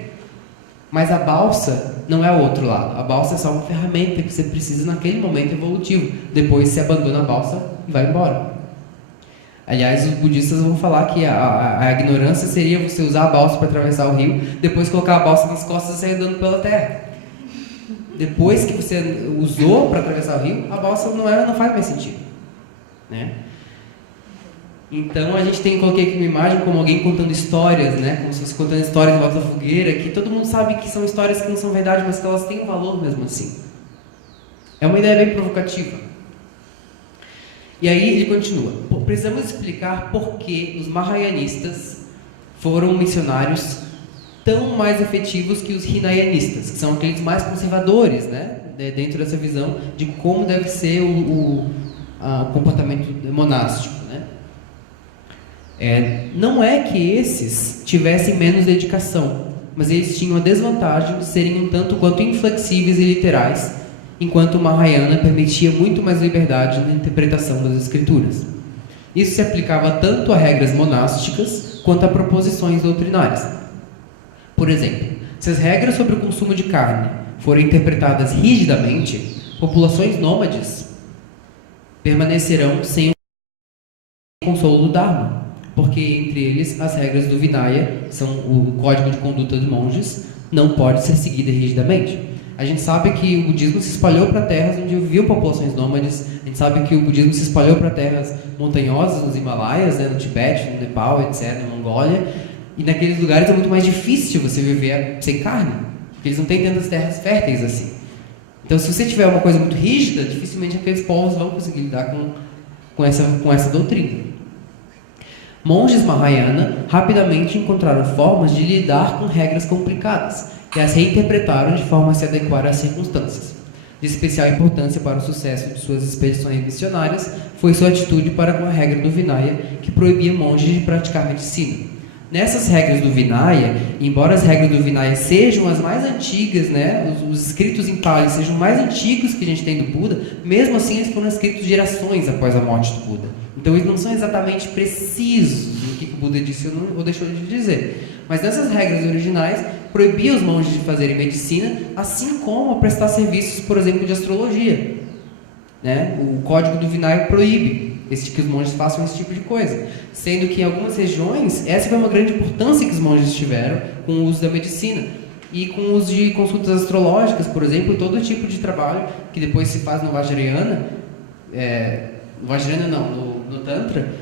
Mas a balsa não é o outro lado. A balsa é só uma ferramenta que você precisa naquele momento evolutivo. Depois você abandona a balsa e vai embora. Aliás, os budistas vão falar que a ignorância seria você usar a balsa para atravessar o rio, depois colocar a balsa nas costas e sair andando pela terra. Depois que você usou para atravessar o rio, a balsa não faz mais sentido, né? Então a gente coloquei aqui uma imagem como alguém contando histórias, né? Como se fosse contando histórias em volta da fogueira, que todo mundo sabe que são histórias que não são verdade, mas que elas têm um valor mesmo assim. É uma ideia bem provocativa. E aí ele continua. Precisamos explicar por que os Mahayanistas foram missionários tão mais efetivos que os Hinayanistas, que são aqueles mais conservadores, né? Dentro dessa visão de como deve ser o comportamento monástico, né? Não é que esses tivessem menos dedicação, mas eles tinham a desvantagem de serem um tanto quanto inflexíveis e literais, enquanto o Mahayana permitia muito mais liberdade na interpretação das escrituras. Isso se aplicava tanto a regras monásticas quanto a proposições doutrinárias. Por exemplo, se as regras sobre o consumo de carne forem interpretadas rigidamente, populações nômades permanecerão sem o consolo do Dharma, porque entre eles as regras do Vinaya, que são o código de conduta dos monges, não pode ser seguida rigidamente. A gente sabe que o budismo se espalhou para terras onde viviam populações nômades, a gente sabe que o budismo se espalhou para terras montanhosas, nos Himalaias, né, no Tibete, no Nepal, etc., na Mongólia. E naqueles lugares é muito mais difícil você viver sem carne, porque eles não têm tantas terras férteis assim. Então, se você tiver uma coisa muito rígida, dificilmente aqueles povos vão conseguir lidar com essa doutrina. Monges Mahayana rapidamente encontraram formas de lidar com regras complicadas e as reinterpretaram de forma a se adequar às circunstâncias. De especial importância para o sucesso de suas expedições missionárias foi sua atitude para com a regra do Vinaya, que proibia monges de praticar medicina. Nessas regras do Vinaya, embora as regras do Vinaya sejam as mais antigas, né, os escritos em Pali sejam mais antigos que a gente tem do Buda, mesmo assim eles foram escritos gerações após a morte do Buda. Então eles não são exatamente precisos no que o Buda disse ou deixou de dizer. Mas nessas regras originais, proibia os monges de fazerem medicina, assim como a prestar serviços, por exemplo, de astrologia. Né? O código do Vinaya proíbe que os monges façam esse tipo de coisa. Sendo que em algumas regiões, essa foi uma grande importância que os monges tiveram com o uso da medicina. E com o uso de consultas astrológicas, por exemplo, todo tipo de trabalho que depois se faz no Vajrayana, no Tantra,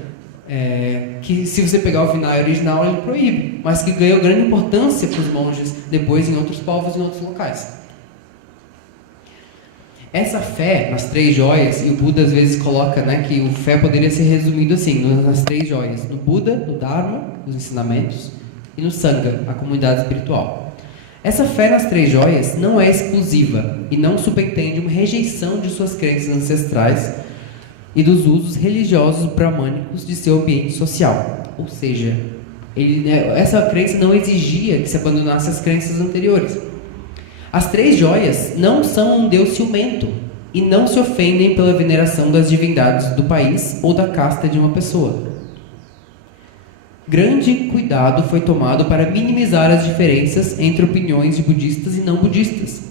que se você pegar o Vinaya original, ele proíbe, mas que ganhou grande importância para os monges depois em outros povos e em outros locais. Essa fé nas três joias, e o Buda às vezes coloca, né, que o fé poderia ser resumido assim, nas três joias, no Buda, no Dharma, os ensinamentos, e no Sangha, a comunidade espiritual. Essa fé nas três joias não é exclusiva e não subentende uma rejeição de suas crenças ancestrais e dos usos religiosos bramânicos de seu ambiente social. Ou seja, essa crença não exigia que se abandonasse as crenças anteriores. As três joias não são um deus ciumento e não se ofendem pela veneração das divindades do país ou da casta de uma pessoa. Grande cuidado foi tomado para minimizar as diferenças entre opiniões de budistas e não budistas,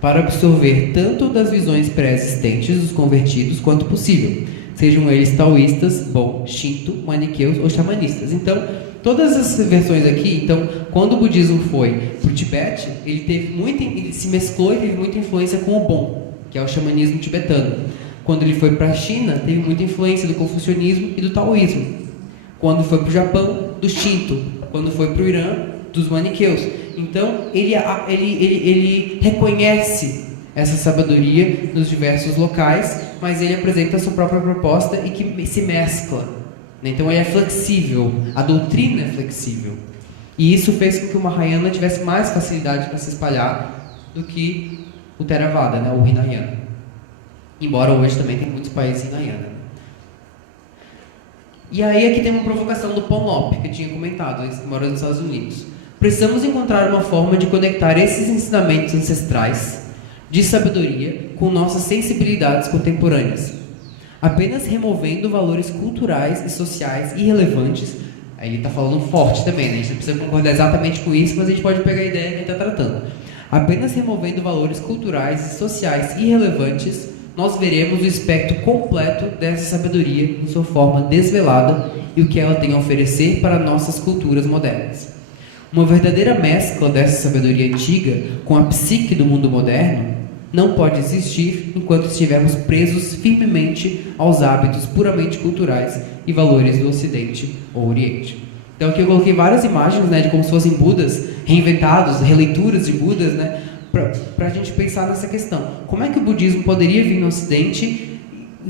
para absorver tanto das visões pré-existentes dos convertidos quanto possível, sejam eles taoístas, Shinto, maniqueus ou xamanistas. Então, todas essas versões aqui, então, quando o budismo foi para o Tibete, ele se mesclou e teve muita influência com o Bon, que é o xamanismo tibetano. Quando ele foi para a China, teve muita influência do confucionismo e do taoísmo. Quando foi para o Japão, do Shinto. Quando foi para o Irã, dos maniqueus. Então, ele reconhece essa sabedoria nos diversos locais, mas ele apresenta a sua própria proposta e que se mescla. Então, ele é flexível, a doutrina é flexível. E isso fez com que o Mahayana tivesse mais facilidade para se espalhar do que o Theravada, o Hinayana. Embora hoje também tem muitos países Hinayana. E aí aqui tem uma provocação do Ponlop, que eu tinha comentado, que mora nos Estados Unidos. Precisamos encontrar uma forma de conectar esses ensinamentos ancestrais de sabedoria com nossas sensibilidades contemporâneas. Apenas removendo valores culturais e sociais irrelevantes. Aí ele está falando forte também, A gente não precisa concordar exatamente com isso, mas a gente pode pegar a ideia que ele está tratando. Apenas removendo valores culturais e sociais irrelevantes, nós veremos o espectro completo dessa sabedoria em sua forma desvelada e o que ela tem a oferecer para nossas culturas modernas. Uma verdadeira mescla dessa sabedoria antiga com a psique do mundo moderno não pode existir enquanto estivermos presos firmemente aos hábitos puramente culturais e valores do Ocidente ou Oriente. Então aqui eu coloquei várias imagens, de como se fossem Budas reinventados, releituras de Budas, para a gente pensar nessa questão. Como é que o budismo poderia vir no Ocidente,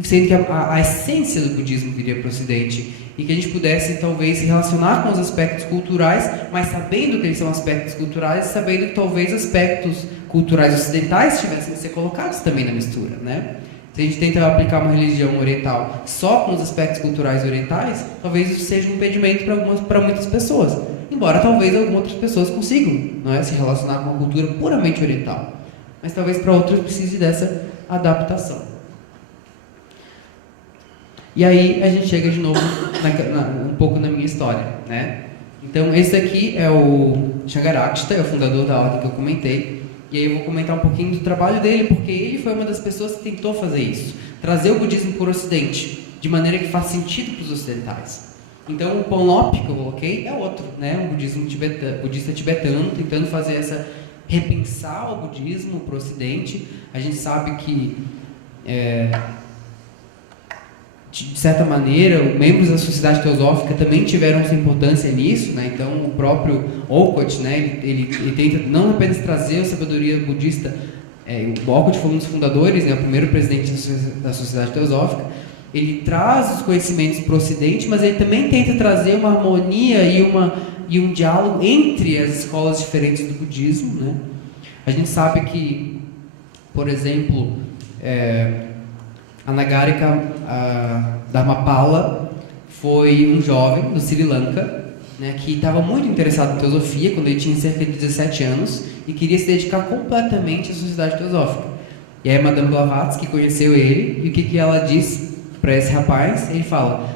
sendo que a essência do budismo viria para o Ocidente? E que a gente pudesse, talvez, se relacionar com os aspectos culturais, mas sabendo que eles são aspectos culturais, sabendo que talvez aspectos culturais ocidentais tivessem que ser colocados também na mistura, Se a gente tenta aplicar uma religião oriental só com os aspectos culturais orientais, talvez isso seja um impedimento para muitas pessoas. Embora talvez algumas outras pessoas consigam, se relacionar com uma cultura puramente oriental. Mas talvez para outras precise dessa adaptação. E aí a gente chega de novo um pouco na minha história, Então esse aqui é o Shangarakshita, é o fundador da ordem que eu comentei. E aí eu vou comentar um pouquinho do trabalho dele, porque ele foi uma das pessoas que tentou fazer isso. Trazer o budismo para o Ocidente, de maneira que faz sentido para os ocidentais. Então o Ponlop que eu coloquei é outro, um budista tibetano, tentando fazer repensar o budismo para o Ocidente. A gente sabe que, de certa maneira, membros da sociedade teosófica também tiveram sua importância nisso, Então o próprio Olcott, ele tenta não apenas trazer a sabedoria budista, o Olcott foi um dos fundadores, o primeiro presidente da sociedade teosófica. Ele traz os conhecimentos para o Ocidente, mas ele também tenta trazer uma harmonia e um diálogo entre as escolas diferentes do budismo, A gente sabe que, por exemplo, Anagarika Dharmapala foi um jovem do Sri Lanka, que estava muito interessado em teosofia quando ele tinha cerca de 17 anos e queria se dedicar completamente à sociedade teosófica. E aí Madame Blavatsky conheceu ele e o que ela disse para esse rapaz? Ele fala: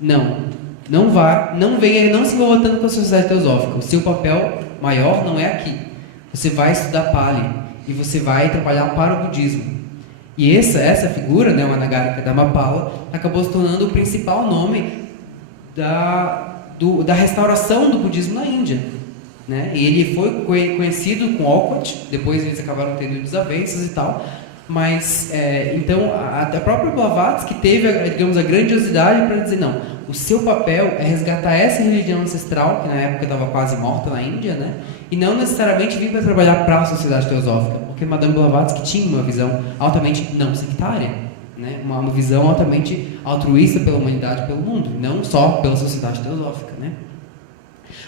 não venha, não se envolva tanto com a sociedade teosófica. O seu papel maior não é aqui. Você vai estudar Pali e você vai trabalhar para o budismo. E essa figura, o Anagarika Dharmapala, acabou se tornando o principal nome da restauração do budismo na Índia. E ele foi conhecido com Olcott, depois eles acabaram tendo desavenças e tal. Mas, então, a própria Blavatsky teve, a grandiosidade para dizer, não, o seu papel é resgatar essa religião ancestral, que na época estava quase morta na Índia, e não necessariamente vir para trabalhar para a sociedade teosófica, porque Madame Blavatsky tinha uma visão altamente não sectária, uma visão altamente altruísta pela humanidade e pelo mundo, não só pela sociedade teosófica.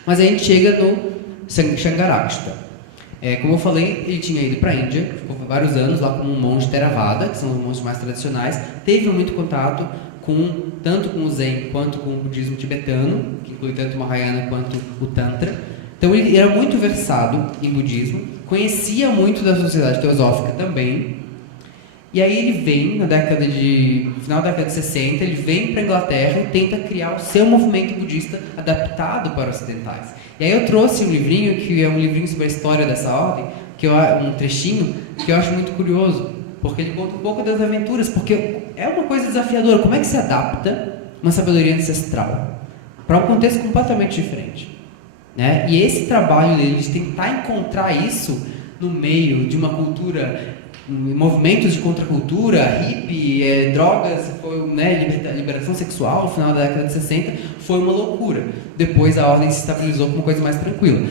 Mas aí a gente chega no Shangarakshita. Como eu falei, ele tinha ido para a Índia, ficou vários anos lá como um monge Theravada, que são os monges mais tradicionais, teve muito contato tanto com o Zen quanto com o budismo tibetano, que inclui tanto o Mahayana quanto o Tantra. Então ele era muito versado em budismo, conhecia muito da sociedade teosófica também. E aí ele vem, final da década de 60, ele vem para a Inglaterra e tenta criar o seu movimento budista adaptado para ocidentais. E aí eu trouxe um livrinho, que é um livrinho sobre a história dessa ordem, um trechinho, que eu acho muito curioso, porque ele conta um pouco das aventuras, porque é uma coisa desafiadora. Como é que se adapta uma sabedoria ancestral para um contexto completamente diferente? Né? E esse trabalho dele de tentar encontrar isso no meio de uma cultura, movimentos de contracultura, hippie, drogas, liberação sexual no final da década de 60, foi uma loucura. Depois a ordem se estabilizou com uma coisa mais tranquila.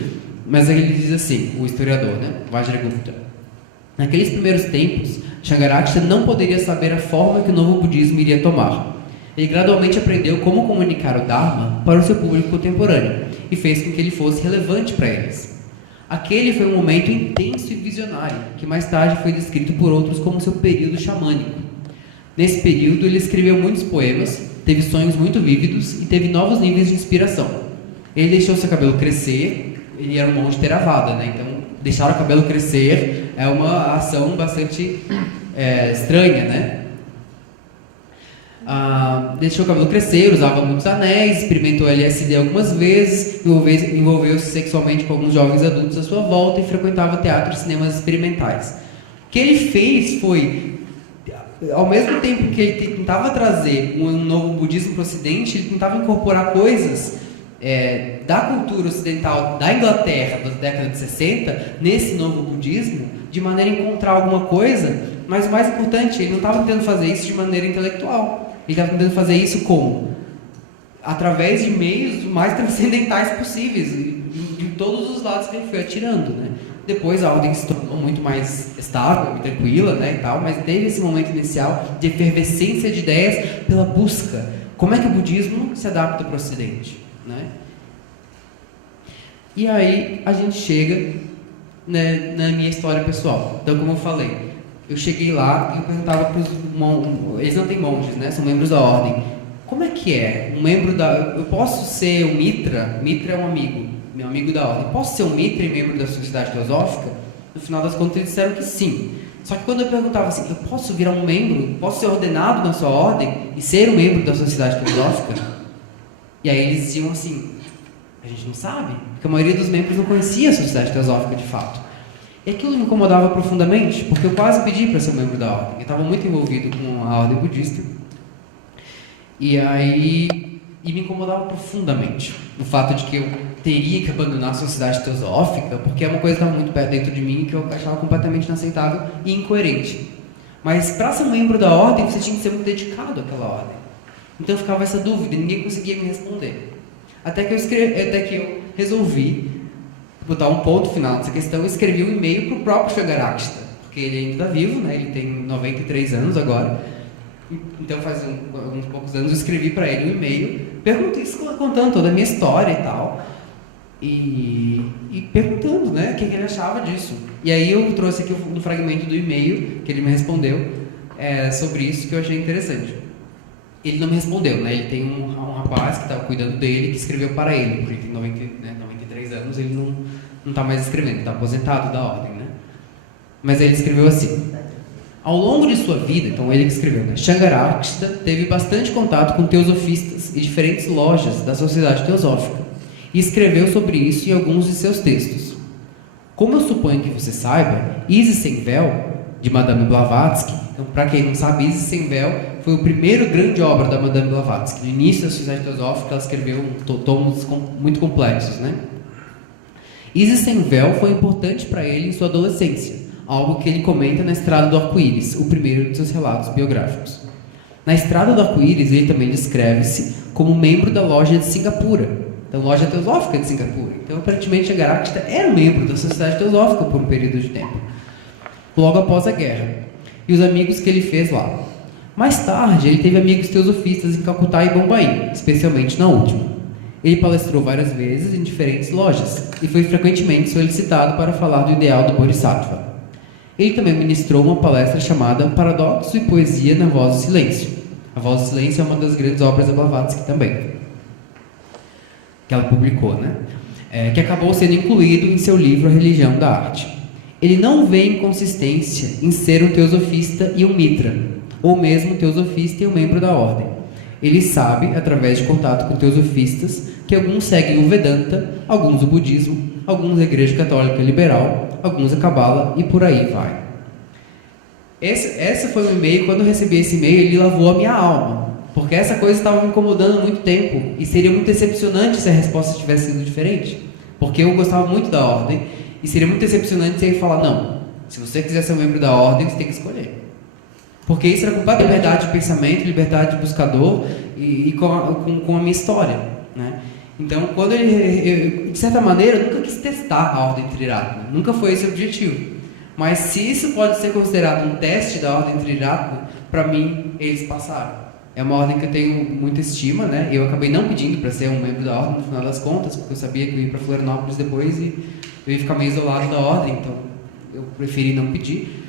Mas ele diz assim, o historiador, Vajragupta: naqueles primeiros tempos, Shankarakshita não poderia saber a forma que o novo budismo iria tomar. Ele gradualmente aprendeu como comunicar o Dharma para o seu público contemporâneo e fez com que ele fosse relevante para eles. Aquele foi um momento intenso e visionário, que mais tarde foi descrito por outros como seu período xamânico. Nesse período, ele escreveu muitos poemas, teve sonhos muito vívidos e teve novos níveis de inspiração. Ele deixou seu cabelo crescer, ele era um monge Theravada, então deixar o cabelo crescer é uma ação bastante estranha, Deixou o cabelo crescer, usava muitos anéis, experimentou LSD algumas vezes, envolveu-se sexualmente com alguns jovens adultos à sua volta e frequentava teatros e cinemas experimentais. O que ele fez foi, ao mesmo tempo que ele tentava trazer um novo budismo para o Ocidente, ele tentava incorporar coisas da cultura ocidental da Inglaterra da década de 60 nesse novo budismo, de maneira a encontrar alguma coisa, mas o mais importante, ele não estava tentando fazer isso de maneira intelectual. Ele estava tentando fazer isso como? Através de meios mais transcendentais possíveis, de todos os lados que ele foi atirando, Depois a ordem se tornou muito mais estável e tranquila, e tal, mas teve esse momento inicial de efervescência de ideias pela busca. Como é que o budismo se adapta para o Ocidente, E aí a gente chega na minha história pessoal. Então, como eu falei, eu cheguei lá e eu perguntava para os monges, eles não têm monges, são membros da ordem. Como é que é? Eu posso ser um Mitra? Mitra é um amigo, meu amigo da ordem. Posso ser um Mitra e membro da Sociedade Teosófica? No final das contas, eles disseram que sim. Só que quando eu perguntava assim, eu posso virar um membro? Posso ser ordenado na sua ordem e ser um membro da Sociedade Teosófica? E aí eles diziam assim, a gente não sabe, porque a maioria dos membros não conhecia a Sociedade Teosófica de fato. E aquilo me incomodava profundamente, porque eu quase pedi para ser membro da ordem. Eu estava muito envolvido com a ordem budista. E me incomodava profundamente o fato de que eu teria que abandonar a sociedade teosófica, porque é uma coisa que estava muito perto dentro de mim, que eu achava completamente inaceitável e incoerente. Mas para ser membro da ordem, você tinha que ser muito dedicado àquela ordem. Então ficava essa dúvida e ninguém conseguia me responder. Até que eu resolvi botar um ponto final nessa questão e escrevi um e-mail para o próprio Shankarakshita, porque ele ainda está vivo, ele tem 93 anos agora. Então faz uns poucos anos eu escrevi para ele um e-mail contando toda a minha história e tal, e perguntando o que ele achava disso. E aí eu trouxe aqui um fragmento do e-mail que ele me respondeu sobre isso, que eu achei interessante. Ele não me respondeu, ele tem um rapaz que estava cuidando dele, que escreveu para ele, porque ele tem 93 anos, ele não está mais escrevendo, está aposentado da ordem, Mas ele escreveu assim: ao longo de sua vida, então ele que escreveu, Shankarakshita teve bastante contato com teosofistas e diferentes lojas da sociedade teosófica, e escreveu sobre isso em alguns de seus textos. Como eu suponho que você saiba, Isis Sem Véu, de Madame Blavatsky, então, para quem não sabe, Isis Sem Véu foi o primeiro grande obra da Madame Blavatsky. No início da sociedade teosófica, ela escreveu tomos muito complexos, Isis Sem Véu foi importante para ele em sua adolescência, algo que ele comenta na Estrada do Arco-Íris, o primeiro de seus relatos biográficos. Na Estrada do Arco-Íris, ele também descreve-se como membro da loja de Singapura, da loja teosófica de Singapura. Então, aparentemente, Shankarakshita era um membro da sociedade teosófica por um período de tempo, logo após a guerra, e os amigos que ele fez lá. Mais tarde, ele teve amigos teosofistas em Calcutá e Bombaim, especialmente na última. Ele palestrou várias vezes em diferentes lojas e foi frequentemente solicitado para falar do ideal do Bodhisattva. Ele também ministrou uma palestra chamada Paradoxo e Poesia na Voz do Silêncio. A Voz do Silêncio é uma das grandes obras da Blavatsky também, que ela publicou, né? Que acabou sendo incluído em seu livro A Religião da Arte. Ele não vê inconsistência em ser um teosofista e um mitra, ou mesmo um teosofista e um membro da ordem. Ele sabe, através de contato com teosofistas, que alguns seguem o Vedanta, alguns o budismo, alguns a Igreja Católica Liberal, alguns a Cabala e por aí vai. Esse foi um e-mail. Quando eu recebi esse e-mail, ele lavou a minha alma, porque essa coisa estava me incomodando há muito tempo e seria muito decepcionante se a resposta tivesse sido diferente, porque eu gostava muito da ordem e seria muito decepcionante se ele falar: não, se você quiser ser um membro da ordem, você tem que escolher. Porque isso era completa liberdade de pensamento, liberdade de buscador e com a minha história, né? Então, quando de certa maneira, eu nunca quis testar a ordem Triratna, nunca foi esse o objetivo. Mas se isso pode ser considerado um teste da ordem Triratna, para mim, eles passaram. É uma ordem que eu tenho muita estima, né? Eu acabei não pedindo para ser um membro da ordem no final das contas, porque eu sabia que eu ia para Florianópolis depois e eu ia ficar meio isolado da ordem, então eu preferi não pedir.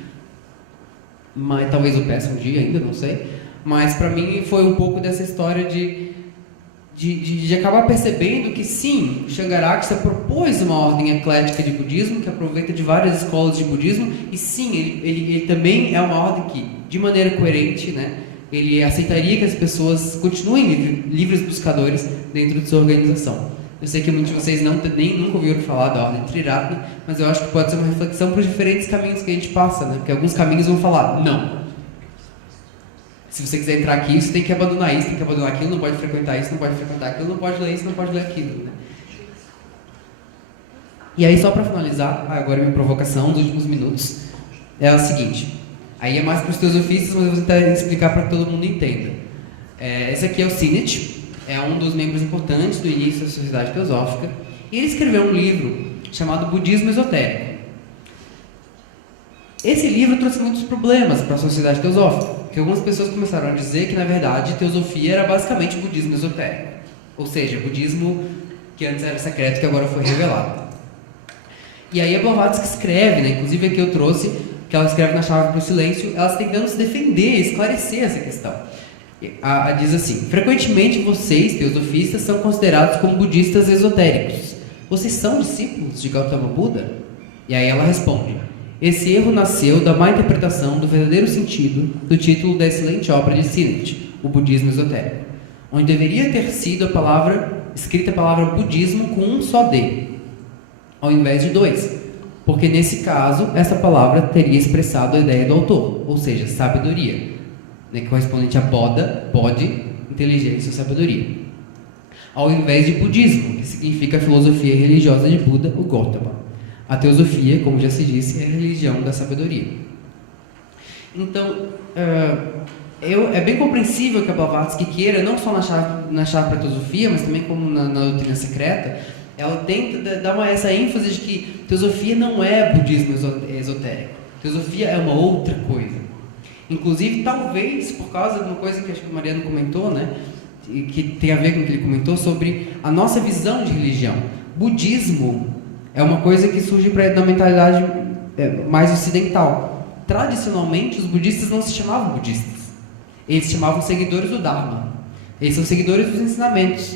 Mas talvez eu peça um dia ainda, não sei. Mas para mim foi um pouco dessa história de acabar percebendo que sim, Shangarakshita propôs uma ordem eclética de budismo que aproveita de várias escolas de budismo, e sim, ele também é uma ordem que, de maneira coerente, né, ele aceitaria que as pessoas continuem livres buscadores dentro de sua organização. Eu sei que muitos de vocês nunca ouviram falar da ordem Triratna, mas eu acho que pode ser uma reflexão para os diferentes caminhos que a gente passa, né? Porque alguns caminhos vão falar: não, se você quiser entrar aqui, você tem que abandonar isso, tem que abandonar aquilo, não pode frequentar isso, não pode frequentar aquilo, não pode ler isso, não pode ler aquilo, né? E aí, só para finalizar, agora minha provocação dos últimos minutos é a seguinte. Aí é mais para os teosofistas, mas eu vou tentar explicar para que todo mundo entenda. Esse aqui é o Sinnett, é um dos membros importantes do início da Sociedade Teosófica, e ele escreveu um livro chamado Budismo Esotérico. Esse livro trouxe muitos problemas para a Sociedade Teosófica, porque algumas pessoas começaram a dizer que, na verdade, teosofia era basicamente budismo esotérico, ou seja, budismo que antes era secreto, que agora foi revelado. E aí a Blavatsky escreve, né, inclusive aqui eu trouxe, que ela escreve na Chave para o Silêncio, elas tentando se defender, esclarecer essa questão. Diz assim: frequentemente vocês, teosofistas, são considerados como budistas esotéricos. Vocês são discípulos de Gautama Buda? E aí ela responde: esse erro nasceu da má interpretação do verdadeiro sentido do título da excelente obra de Sinnett, o budismo esotérico, onde deveria ter sido escrita a palavra budismo com um só D, ao invés de dois, porque nesse caso essa palavra teria expressado a ideia do autor, ou seja, sabedoria, né, correspondente a Bodha, Bodhi, inteligência ou sabedoria, ao invés de budismo, que significa a filosofia religiosa de Buda, o Gautama. A teosofia, como já se disse, é a religião da sabedoria. Então, é bem compreensível que a Blavatsky queira, não só na chave para a teosofia, mas também como na doutrina secreta, ela tenta dar essa ênfase de que teosofia não é budismo esotérico. Teosofia é uma outra coisa. Inclusive, talvez, por causa de uma coisa que acho que o Mariano comentou, né, que tem a ver com o que ele comentou, sobre a nossa visão de religião. Budismo é uma coisa que surge da mentalidade mais ocidental. Tradicionalmente, os budistas não se chamavam budistas. Eles se chamavam seguidores do Dharma. Eles são seguidores dos ensinamentos.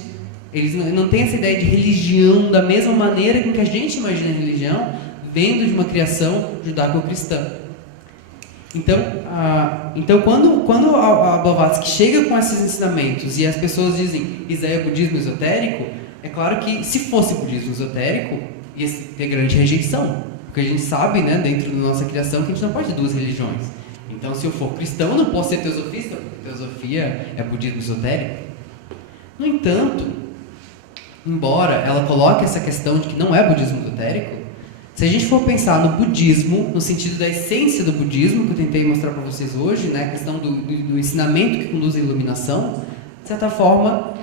Eles não têm essa ideia de religião da mesma maneira com que a gente imagina a religião, vendo de uma criação judaico-cristã. Então quando a Blavatsky chega com esses ensinamentos e as pessoas dizem isso é budismo esotérico, é claro que se fosse budismo esotérico, ia ter grande rejeição, porque a gente sabe, né, dentro da nossa criação, que a gente não pode ter duas religiões. Então, se eu for cristão, eu não posso ser teosofista, porque teosofia é budismo esotérico. No entanto, embora ela coloque essa questão de que não é budismo esotérico, se a gente for pensar no budismo, no sentido da essência do budismo, que eu tentei mostrar para vocês hoje, né, a questão do ensinamento que conduz à iluminação, de certa forma,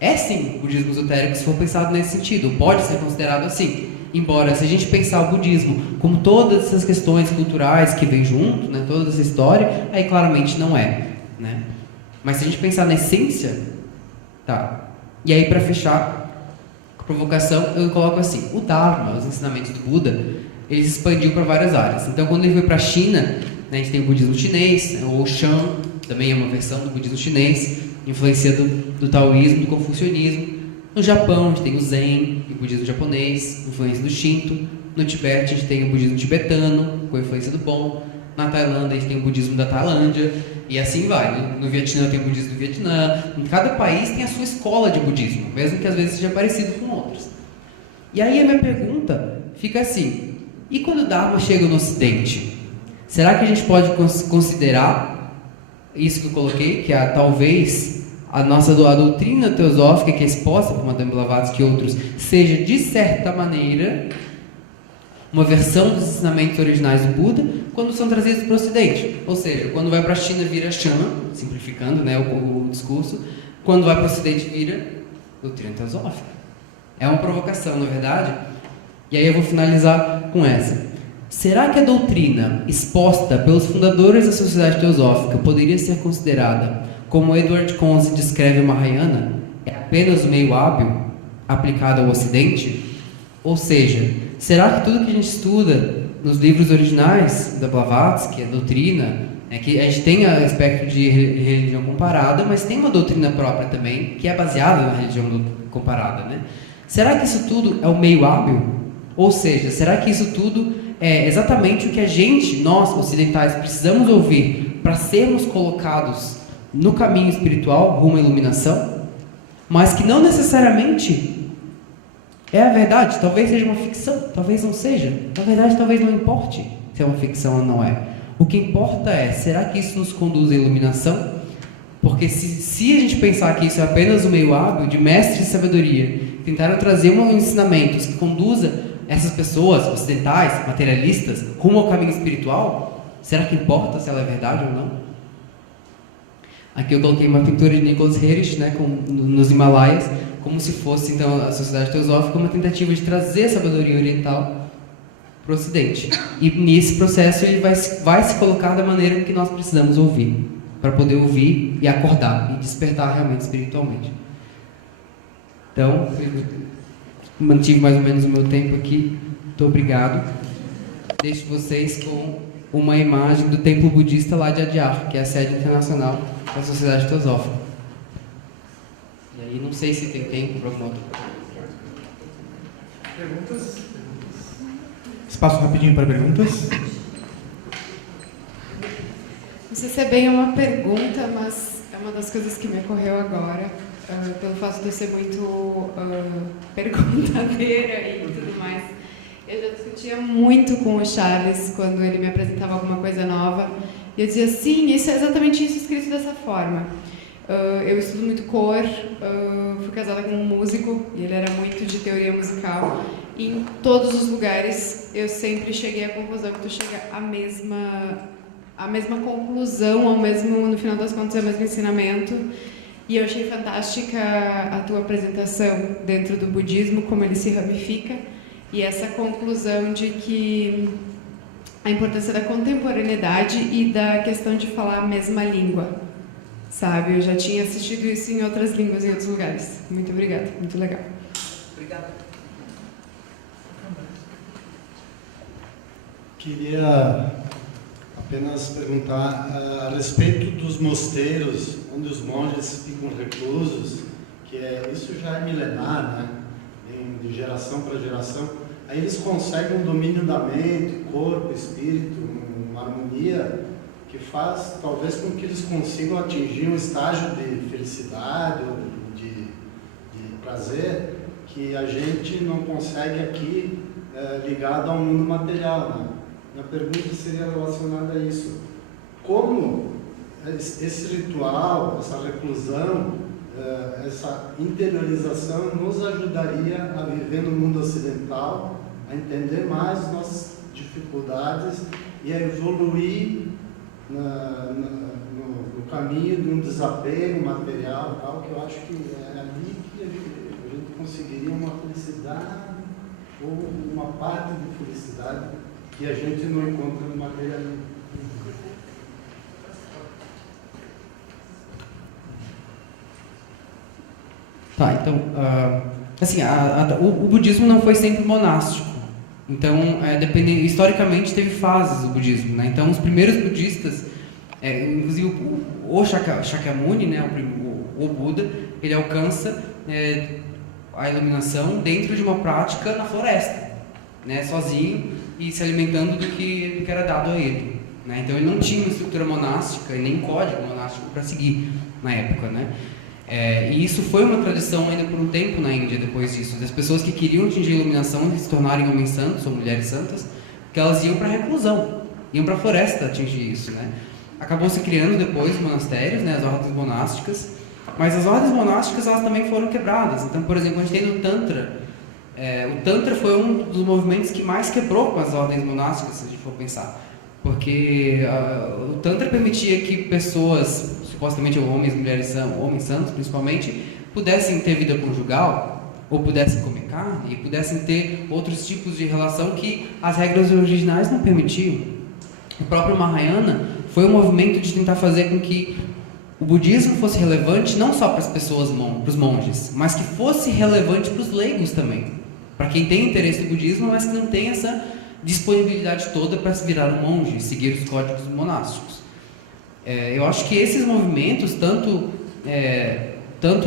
é sim budismo esotérico se for pensado nesse sentido, pode ser considerado assim. Embora, se a gente pensar o budismo como todas essas questões culturais que vêm junto, né, toda essa história, aí claramente não é, né? Mas se a gente pensar na essência, tá, E aí, para fechar a provocação, eu coloco assim: o Dharma, os ensinamentos do Buda, ele se expandiu para várias áreas. Então, quando ele foi para a China, né, a gente tem o budismo chinês, né, o Shan, também é uma versão do budismo chinês, influência do taoísmo, do confucionismo. No Japão, a gente tem o Zen, o budismo japonês, influência do Shinto. No Tibete, a gente tem o budismo tibetano, com influência do Bon. Na Tailândia, a gente tem o budismo da Tailândia, e assim vai. No Vietnã, tem o budismo do Vietnã. Em cada país tem a sua escola de budismo, mesmo que às vezes seja parecido com outros. E aí a minha pergunta fica assim: e quando o Dharma chega no Ocidente? Será que a gente pode considerar isso que eu coloquei, que talvez a doutrina teosófica que é exposta por Madame Blavatsky e outros seja, de certa maneira, uma versão dos ensinamentos originais do Buda, quando são trazidos para o Ocidente? Ou seja, quando vai para a China vira Chama, simplificando, né, o discurso, quando vai para o Ocidente vira doutrina teosófica. É uma provocação, na verdade. E aí eu vou finalizar com essa. Será que a doutrina exposta pelos fundadores da Sociedade Teosófica poderia ser considerada, como Edward Conze descreve o Mahayana, é apenas um meio hábil aplicado ao Ocidente? Ou seja, será que tudo que a gente estuda nos livros originais da Blavatsky, a doutrina, é que a gente tem o aspecto de religião comparada, mas tem uma doutrina própria também, que é baseada na religião comparada, né? Será que isso tudo é o meio hábil? Ou seja, será que isso tudo é exatamente o que a gente, nós ocidentais, precisamos ouvir para sermos colocados no caminho espiritual, rumo à iluminação, mas que não necessariamente é a verdade? Talvez seja uma ficção, talvez não seja. Na verdade, talvez não importe se é uma ficção ou não é. O que importa é, será que isso nos conduz à iluminação? Porque se a gente pensar que isso é apenas um meio hábil de mestres de sabedoria, tentaram trazer ensinamentos que conduza essas pessoas ocidentais, materialistas, rumo ao caminho espiritual, será que importa se ela é verdade ou não? Aqui eu coloquei uma pintura de Nicholas Herrisch, né, nos Himalaias, como se fosse então a Sociedade Teosófica uma tentativa de trazer a sabedoria oriental para o Ocidente. E nesse processo ele vai se colocar da maneira que nós precisamos ouvir, para poder ouvir e acordar e despertar realmente espiritualmente. Então, eu mantive mais ou menos o meu tempo aqui. Muito obrigado. Deixo vocês com uma imagem do templo budista lá de Adyar, que é a sede internacional da Sociedade Teosófica. E aí, não sei se tem tempo para alguma outra perguntas. Espaço rapidinho para perguntas. Não sei se é bem uma pergunta, mas é uma das coisas que me ocorreu agora, pelo fato de eu ser muito perguntadeira e tudo mais. Eu já discutia muito com o Charles quando ele me apresentava alguma coisa nova. E eu dizia, sim, isso é exatamente isso escrito dessa forma. Eu estudo muito cor, fui casada com um músico, e ele era muito de teoria musical. E em todos os lugares eu sempre cheguei à conclusão que tu chega à mesma conclusão, no final das contas, ao mesmo ensinamento. E eu achei fantástica a tua apresentação dentro do budismo, como ele se ramifica, e essa conclusão de que a importância da contemporaneidade e da questão de falar a mesma língua, sabe? Eu já tinha assistido isso em outras línguas, em outros lugares. Muito obrigada, muito legal. Obrigado. Queria apenas perguntar a respeito dos mosteiros, onde os monges ficam reclusos, isso já é milenar, né? De geração para geração. Aí eles conseguem um domínio da mente, corpo, espírito, uma harmonia que faz, talvez, com que eles consigam atingir um estágio de felicidade ou de prazer que a gente não consegue aqui, ligado ao mundo material, né? Minha pergunta seria relacionada a isso. Como esse ritual, essa reclusão, essa interiorização nos ajudaria a viver no mundo ocidental, a entender mais nossas dificuldades e a evoluir no caminho de um desapego material, tal, que eu acho que é ali que a gente conseguiria uma felicidade ou uma parte de felicidade que a gente não encontra no materialismo. Tá, então, assim, o budismo não foi sempre monástico. Então, historicamente, teve fases do budismo, né? Então, os primeiros budistas, inclusive o Shakyamuni, né, o Buda, ele alcança a iluminação dentro de uma prática na floresta, né, sozinho e se alimentando do que era dado a ele, né? Então, ele não tinha uma estrutura monástica e nem código monástico para seguir na época, né? E isso foi uma tradição ainda por um tempo na Índia depois disso. Das pessoas que queriam atingir a iluminação e se tornarem homens santos ou mulheres santas, que elas iam para a reclusão, iam para a floresta atingir isso, né? Acabou se criando depois os monastérios, né, as ordens monásticas, mas as ordens monásticas elas também foram quebradas. Então, por exemplo, a gente tem no Tantra. O Tantra foi um dos movimentos que mais quebrou com as ordens monásticas, se a gente for pensar. Porque o Tantra permitia que pessoas, supostamente homens, mulheres, homens santos principalmente, pudessem ter vida conjugal, ou pudessem comer carne, e pudessem ter outros tipos de relação que as regras originais não permitiam. O próprio Mahayana foi um movimento de tentar fazer com que o budismo fosse relevante não só para as pessoas, para os monges, mas que fosse relevante para os leigos também. Para quem tem interesse no budismo, mas que não tem essa disponibilidade toda para se virar um monge e seguir os códigos monásticos. Eu acho que esses movimentos, tanto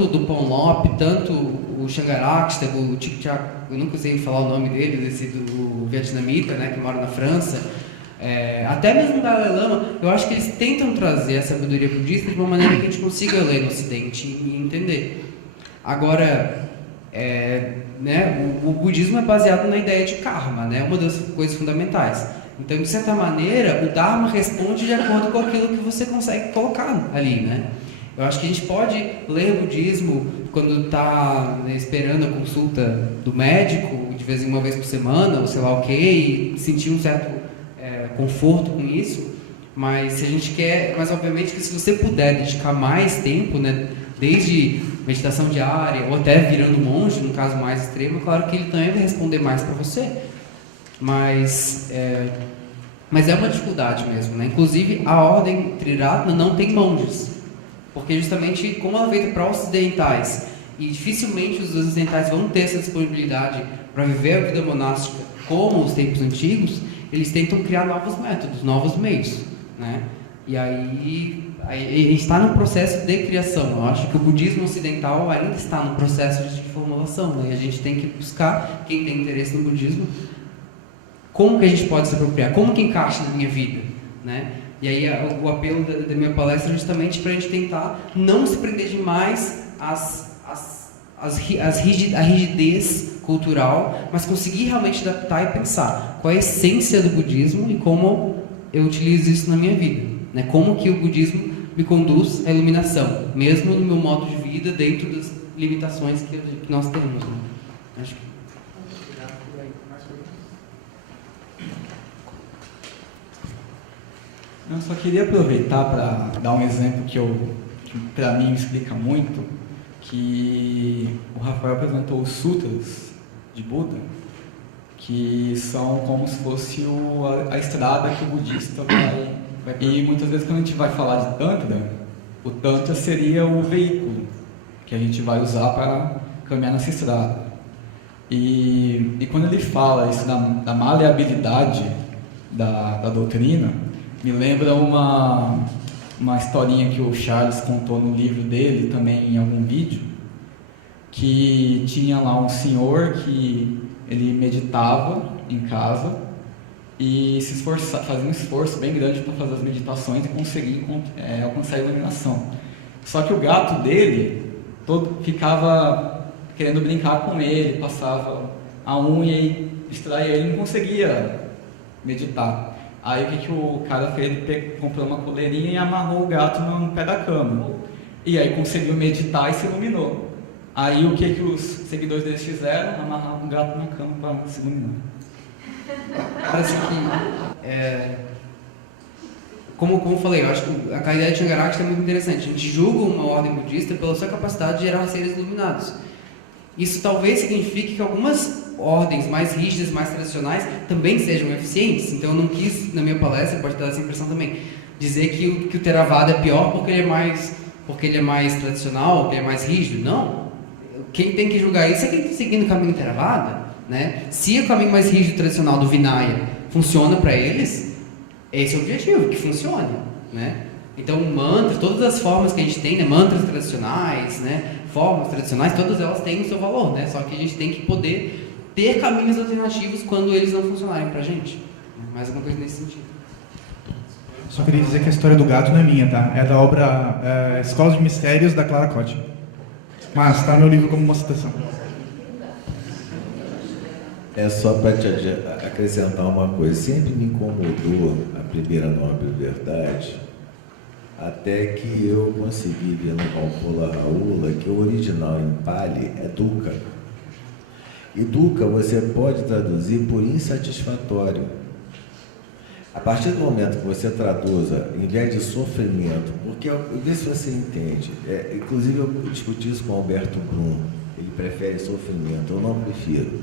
do Ponlop, tanto o Shangarakshita, o Chikchak, eu nunca sei falar o nome dele, do vietnamita, né, que mora na França, até mesmo o Dalai Lama, eu acho que eles tentam trazer a sabedoria budista de uma maneira que a gente consiga ler no Ocidente e entender. Agora, né, o budismo é baseado na ideia de karma, né, uma das coisas fundamentais. Então, de certa maneira, o Dharma responde de acordo com aquilo que você consegue colocar ali, né? Eu acho que a gente pode ler budismo quando está esperando a consulta do médico, de vez em uma vez por semana, ou sei lá o quê, e sentir um certo conforto com isso, mas se a gente quer, mas obviamente que se você puder dedicar mais tempo, né, desde meditação diária ou até virando monge, no caso mais extremo, claro que ele também vai responder mais para você, mas é uma dificuldade mesmo, né? Inclusive a ordem Triratna não tem monges, porque justamente como ela é feita para ocidentais e dificilmente os ocidentais vão ter essa disponibilidade para viver a vida monástica como os tempos antigos, eles tentam criar novos métodos, novos meios, né? E aí está no processo de criação. Eu acho que o budismo ocidental ainda está no processo de formulação, né? E a gente tem que buscar, quem tem interesse no budismo, como que a gente pode se apropriar, como que encaixa na minha vida, né? E aí o apelo da minha palestra é justamente para a gente tentar não se prender demais à rigidez cultural, mas conseguir realmente adaptar e pensar qual é a essência do budismo e como eu utilizo isso na minha vida, né? Como que o budismo me conduz à iluminação, mesmo no meu modo de vida, dentro das limitações que nós temos, né? Acho que... Eu só queria aproveitar para dar um exemplo que para mim explica muito, que o Rafael apresentou os sutras de Buda, que são como se fosse a estrada que o budista vai. E muitas vezes quando a gente vai falar de Tantra, o Tantra seria o veículo que a gente vai usar para caminhar nessa estrada. E quando ele fala isso da maleabilidade da doutrina, me lembra uma historinha que o Charles contou no livro dele, também em algum vídeo, que tinha lá um senhor que ele meditava em casa e fazia um esforço bem grande para fazer as meditações e conseguir alcançar a iluminação. Só que o gato dele ficava querendo brincar com ele, passava a unha e distraía ele, não conseguia meditar. Aí o que o cara fez? Ele comprou uma coleirinha e amarrou o gato no pé da cama. E aí conseguiu meditar e se iluminou. Aí o que os seguidores deles fizeram? Amarraram o gato na cama para se iluminar. Parece que, como eu falei, eu acho que a ideia de Shangarakshita é muito interessante. A gente julga uma ordem budista pela sua capacidade de gerar seres iluminados. Isso talvez signifique que algumas ordens mais rígidas, mais tradicionais, também sejam eficientes. Então eu não quis, na minha palestra, pode dar essa impressão também, dizer que o Theravada é pior porque ele é mais tradicional, porque ele é mais rígido. Não. quem tem que julgar isso é quem está seguindo o caminho Theravada, né? Se o caminho mais rígido tradicional do Vinaya funciona para eles, esse é o objetivo, que funcione, né? Então, mantras, todas as formas que a gente tem, né? Mantras tradicionais, né? Formas tradicionais, todas elas têm o seu valor, né? Só que a gente tem que poder ter caminhos alternativos quando eles não funcionarem pra gente. Mais alguma coisa nesse sentido. Só queria dizer que a história do gato não é minha, tá? É da obra Escola de Mistérios, da Clara Cotte. Mas está no meu livro como uma citação. É só para te acrescentar uma coisa. Sempre me incomodou a primeira nobre verdade, até que eu consegui ver no Valpola Raula que o original em Pali é dukkha. E dukkha você pode traduzir por insatisfatório. A partir do momento que você traduza, em vez de sofrimento, porque vê se você entende, inclusive eu discuti isso com Alberto Brum, ele prefere sofrimento, eu não prefiro.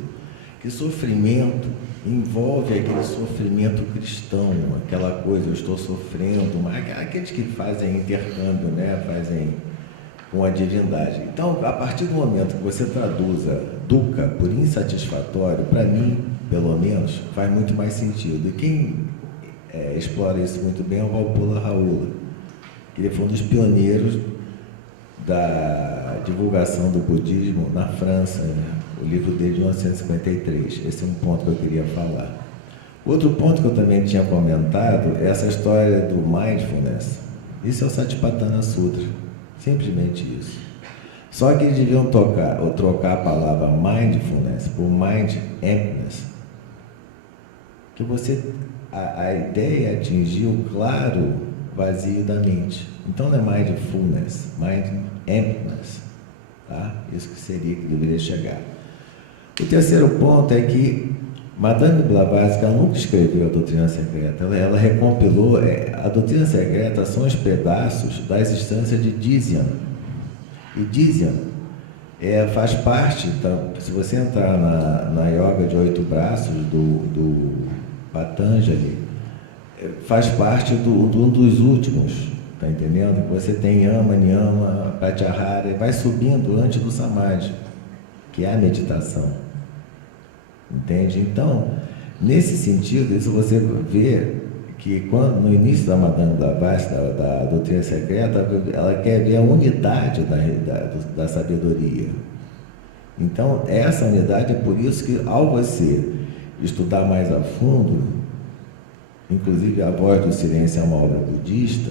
Que sofrimento envolve aquele sofrimento cristão, aquela coisa, eu estou sofrendo, mas aqueles que fazem intercâmbio, né, fazem com a divindade. Então, a partir do momento que você traduza dukkha por insatisfatório, para mim, pelo menos, faz muito mais sentido. E quem explora isso muito bem é o Valpola Raula, que ele foi um dos pioneiros da divulgação do budismo na França, né? O livro dele de 1953. Esse é um ponto que eu queria falar. Outro ponto que eu também tinha comentado é essa história do mindfulness. Isso é o Satipatthana Sutra. Simplesmente isso. Só que eles deviam trocar a palavra mindfulness por mind-emptiness. Que a ideia é atingir o claro vazio da mente. Então não é mindfulness, mind-emptiness. Tá? Isso que seria que deveria chegar. O terceiro ponto é que Madame Blavatsky nunca escreveu a doutrina secreta, ela recompilou, a doutrina secreta são os pedaços da existência de Dzyan. E Dzyan faz parte, então, se você entrar na yoga de 8 braços do Patanjali, faz parte de um dos últimos, tá entendendo? Você tem Yama, Niyama, Pratyahara, e vai subindo antes do Samadhi, que é a meditação. Entende? Então, nesse sentido, isso você vê que no início da Madame Blavatsky, da doutrina secreta, ela quer ver a unidade da sabedoria. Então, essa unidade é por isso que, ao você estudar mais a fundo, inclusive A Voz do Silêncio é uma obra budista,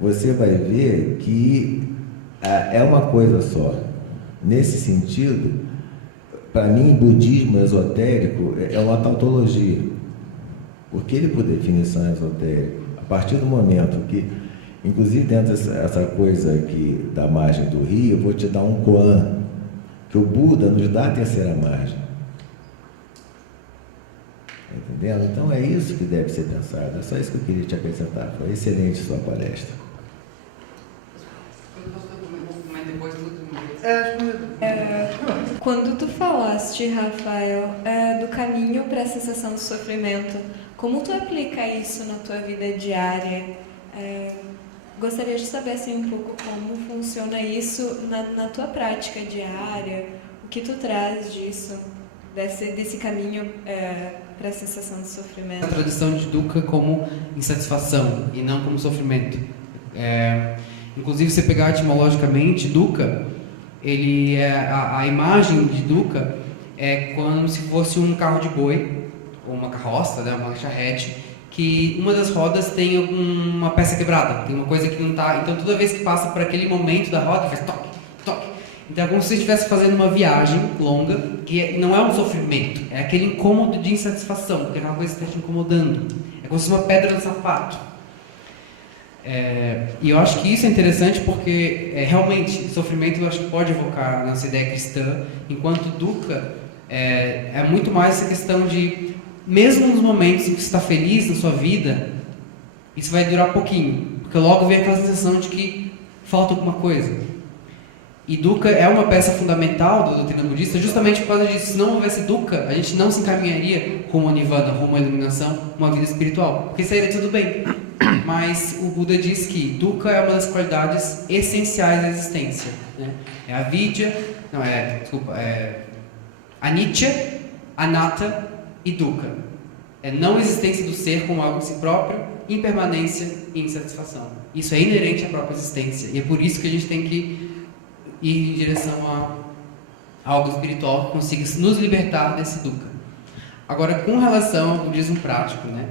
você vai ver que é uma coisa só. Nesse sentido, para mim, budismo esotérico é uma tautologia, porque ele, por definição, é esotérico. A partir do momento que, inclusive dentro dessa coisa aqui da margem do rio, eu vou te dar um koan, que o Buda nos dá a terceira margem. Entendendo? Então é isso que deve ser pensado. É só isso que eu queria te acrescentar. Foi excelente sua palestra. Quando tu falaste, Rafael, do caminho para a cessação do sofrimento, como tu aplica isso na tua vida diária? Gostaria de saber assim, um pouco como funciona isso na tua prática diária, o que tu traz disso, desse caminho para a cessação do sofrimento. A tradição de dukkha como insatisfação e não como sofrimento. Inclusive, se pegar etimologicamente, dukkha, ele a imagem de dukkha é como se fosse um carro de boi, ou uma carroça, né, uma charrete, que uma das rodas tem uma peça quebrada, tem uma coisa que não está. Então, toda vez que passa por aquele momento da roda, faz toque, toque. Então, é como se você estivesse fazendo uma viagem longa, que não é um sofrimento, é aquele incômodo de insatisfação, porque aquela coisa está te incomodando. É como se fosse uma pedra no sapato. E eu acho que isso é interessante porque, realmente, sofrimento eu acho que pode evocar nossa ideia cristã, enquanto dukkha é muito mais essa questão de, mesmo nos momentos em que você está feliz na sua vida, isso vai durar pouquinho, porque logo vem aquela sensação de que falta alguma coisa. E dukkha é uma peça fundamental da doutrina budista justamente por causa disso. Se não houvesse dukkha, a gente não se encaminharia rumo a nirvana, rumo à iluminação, uma vida espiritual, porque seria tudo bem. Mas o Buda diz que dukkha é uma das qualidades essenciais da existência, né? É a vidya, Anicca, anatta e dukkha. É não existência do ser como algo de si próprio, impermanência e insatisfação. Isso é inerente à própria existência. E é por isso que a gente tem que ir em direção a algo espiritual que consiga nos libertar desse dukkha. Agora, com relação ao budismo prático, né?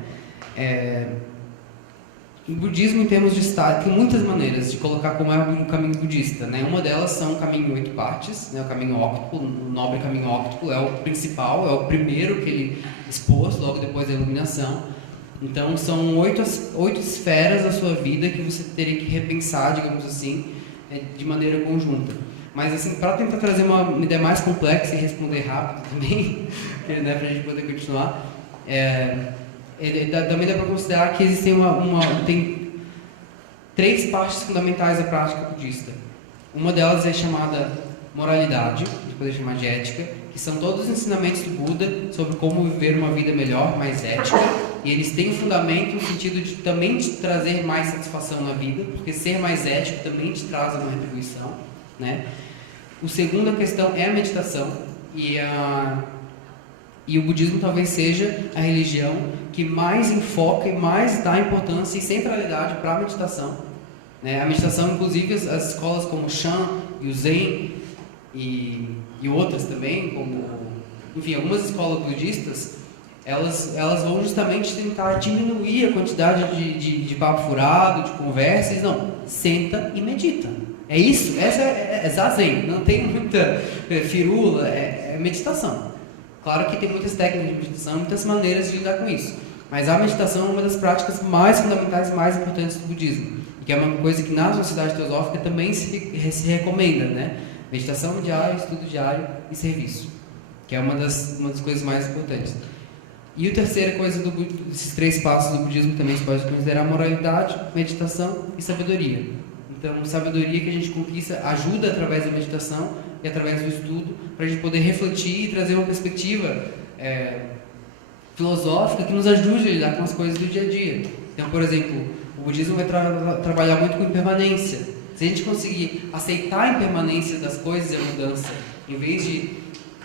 O budismo, em termos de estado, tem muitas maneiras de colocar como é o caminho budista, né? Uma delas são o caminho 8 partes, né? O caminho óctuplo, o nobre caminho óctuplo é o principal, é o primeiro que ele expôs logo depois da iluminação. Então, são 8 esferas da sua vida que você teria que repensar, digamos assim, de maneira conjunta. Mas, assim, para tentar trazer uma ideia mais complexa e responder rápido também, né, para a gente poder continuar, também dá para considerar que existem tem 3 partes fundamentais da prática budista. Uma delas é chamada moralidade, a gente poderia chamar de ética, que são todos os ensinamentos do Buda sobre como viver uma vida melhor, mais ética, e eles têm um fundamento no sentido de também te trazer mais satisfação na vida, porque ser mais ético também te traz uma retribuição, né? A segunda questão é a meditação, e o budismo talvez seja a religião que mais enfoca e mais dá importância e centralidade para a meditação, né? A meditação, inclusive, as escolas como o Shan e o Zen e outras também, como, enfim, algumas escolas budistas, elas vão justamente tentar diminuir a quantidade de papo furado, de conversas. Não, senta e medita. É isso, essa é zazen, não tem muita firula, é meditação. Claro que tem muitas técnicas de meditação, muitas maneiras de lidar com isso. Mas a meditação é uma das práticas mais fundamentais, mais importantes do budismo. E que é uma coisa que na sociedade teosófica também se recomenda, né? Meditação diária, estudo diário e serviço. Que é uma das coisas mais importantes. E a terceira coisa desses 3 passos do budismo também se pode considerar moralidade, meditação e sabedoria. Então, sabedoria que a gente conquista ajuda através da meditação e através do estudo para a gente poder refletir e trazer uma perspectiva filosófica que nos ajude a lidar com as coisas do dia a dia. Então, por exemplo, o budismo vai trabalhar muito com impermanência. Se a gente conseguir aceitar a impermanência das coisas e a mudança, em vez de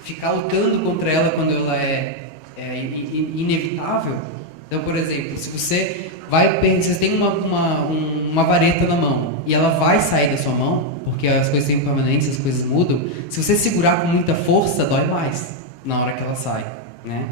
ficar lutando contra ela quando ela é inevitável. Então, por exemplo, se você tem uma vareta na mão e ela vai sair da sua mão, porque as coisas têm impermanência, as coisas mudam, se você segurar com muita força, dói mais na hora que ela sai, né?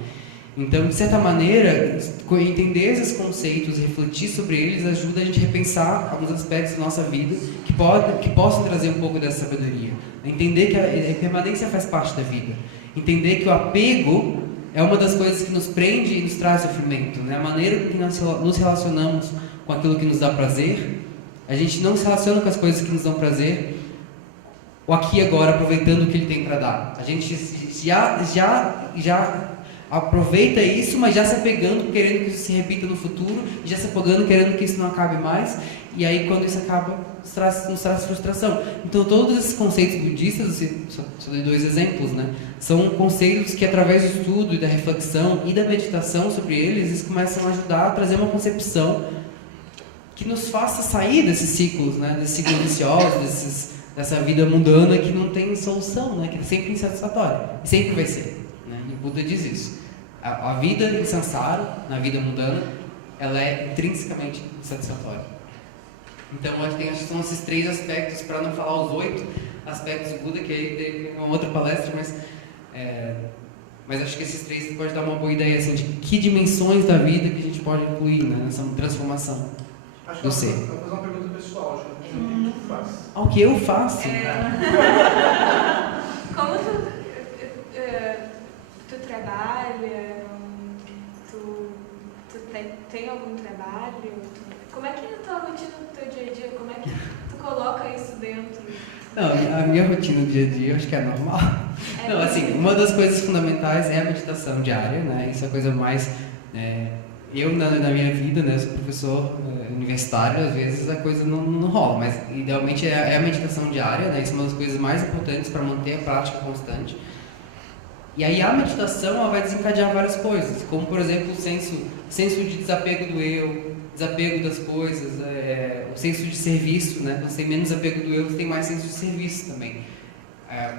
Então, de certa maneira, entender esses conceitos e refletir sobre eles ajuda a gente a repensar alguns aspectos da nossa vida que possam trazer um pouco dessa sabedoria. Entender que a impermanência faz parte da vida. Entender que o apego é uma das coisas que nos prende e nos traz sofrimento, né? A maneira que nós nos relacionamos com aquilo que nos dá prazer, a gente não se relaciona com as coisas que nos dão prazer, o aqui e agora, aproveitando o que ele tem para dar. A gente já aproveita isso, mas já se apegando, querendo que isso se repita no futuro, já se apegando, querendo que isso não acabe mais, e aí quando isso acaba, nos traz frustração. Então todos esses conceitos budistas, só dei 2 exemplos, né? São conceitos que através do estudo e da reflexão e da meditação sobre eles começam a ajudar a trazer uma concepção que nos faça sair desses ciclos, né? Desses ciclos viciosos, dessa vida mundana que não tem solução, né? Que é sempre insatisfatória, e sempre vai ser, né? E o Buda diz isso. A vida em samsara, na vida mundana, ela é intrinsecamente satisfatória. Então, acho que são esses 3 aspectos, para não falar os 8 aspectos do Buda, que aí tem uma outra palestra, mas acho que esses 3 pode dar uma boa ideia assim, de que dimensões da vida que a gente pode incluir, né, nessa transformação do ser. Vou fazer uma pergunta pessoal, acho que o que tu faz? O que eu faço? Como tu trabalha? Tu tem algum trabalho? Como é que é a tua rotina do teu dia a dia? Como é que tu coloca isso dentro? Não, a minha rotina do dia a dia eu acho que é normal. Não, assim, uma das coisas fundamentais é a meditação diária, né? Isso é a coisa mais... eu, na minha vida, né, sou professor universitário, às vezes a coisa não rola, mas idealmente é a meditação diária, né? Isso é uma das coisas mais importantes para manter a prática constante. E aí a meditação ela vai desencadear várias coisas, como por exemplo o senso de desapego do eu, desapego das coisas, o senso de serviço, né? Quando você tem menos apego do eu, você tem mais senso de serviço também.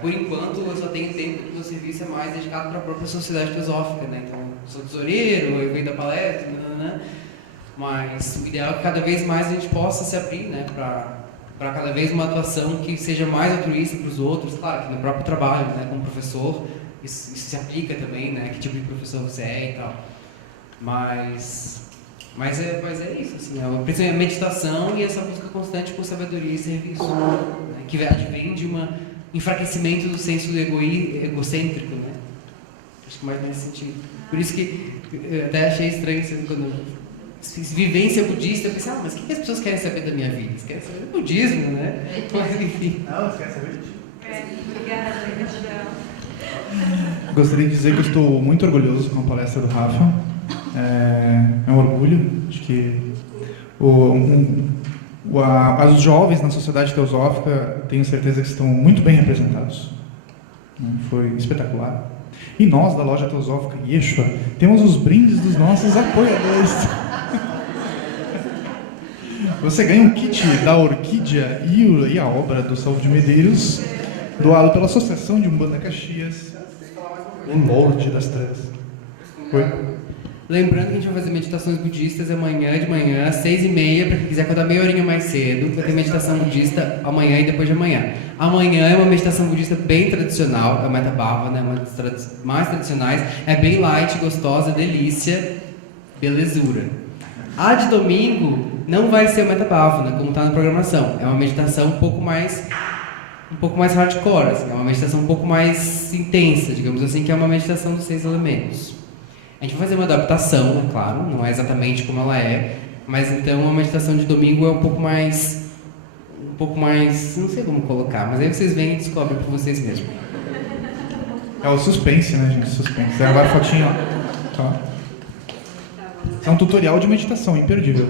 Por enquanto, eu só tenho tempo que o meu serviço é mais dedicado para a própria sociedade teosófica, né? Então, sou tesoureiro, eu venho da palestra, né? Mas o ideal é que cada vez mais a gente possa se abrir, né? Para cada vez uma atuação que seja mais altruísta para os outros, claro, que no próprio trabalho, né? Como professor, isso se aplica também, né? Que tipo de professor você é e tal. Mas é isso, assim, principalmente a meditação e essa busca constante por sabedoria e serviço, né? Que advém de um enfraquecimento do senso do egocêntrico, né? Acho que mais nesse sentido. Por isso que eu até achei estranho assim, quando eu fiz vivência budista, eu pensei, mas o que as pessoas querem saber da minha vida? Eles querem saber do budismo, né? Mas enfim. Não, você quer saber disso? Obrigada, gratidão. Gostaria de dizer que eu estou muito orgulhoso com a palestra do Rafa. É um orgulho. Acho que os jovens na sociedade teosófica, tenho certeza que estão muito bem representados. Foi espetacular. E nós, da loja teosófica Yeshua, temos os brindes dos nossos apoiadores. Você ganha um kit da Orquídea e a obra do Salvo de Medeiros, doado pela Associação de Umbanda Caxias, em Molde das Trevas. Oi? Lembrando que a gente vai fazer meditações budistas amanhã de manhã, 6h30, para quem quiser acordar meia horinha mais cedo. Vai ter meditação budista amanhã e depois de amanhã. Amanhã é uma meditação budista bem tradicional, é uma Metabhavana, uma das mais tradicionais. É bem light, gostosa, delícia, belezura. A de domingo não vai ser uma Metabhavana, como está na programação. É uma meditação um pouco mais hardcore, assim, é uma meditação um pouco mais intensa, digamos assim, que é uma meditação dos 6 elementos. A gente vai fazer uma adaptação, é claro, não é exatamente como ela é, mas então a meditação de domingo é um pouco mais, não sei como colocar, mas aí vocês vêm e descobrem por vocês mesmos. É o suspense, né, gente? Suspense. Agora a fotinha, ó. Tá. É um tutorial de meditação, imperdível.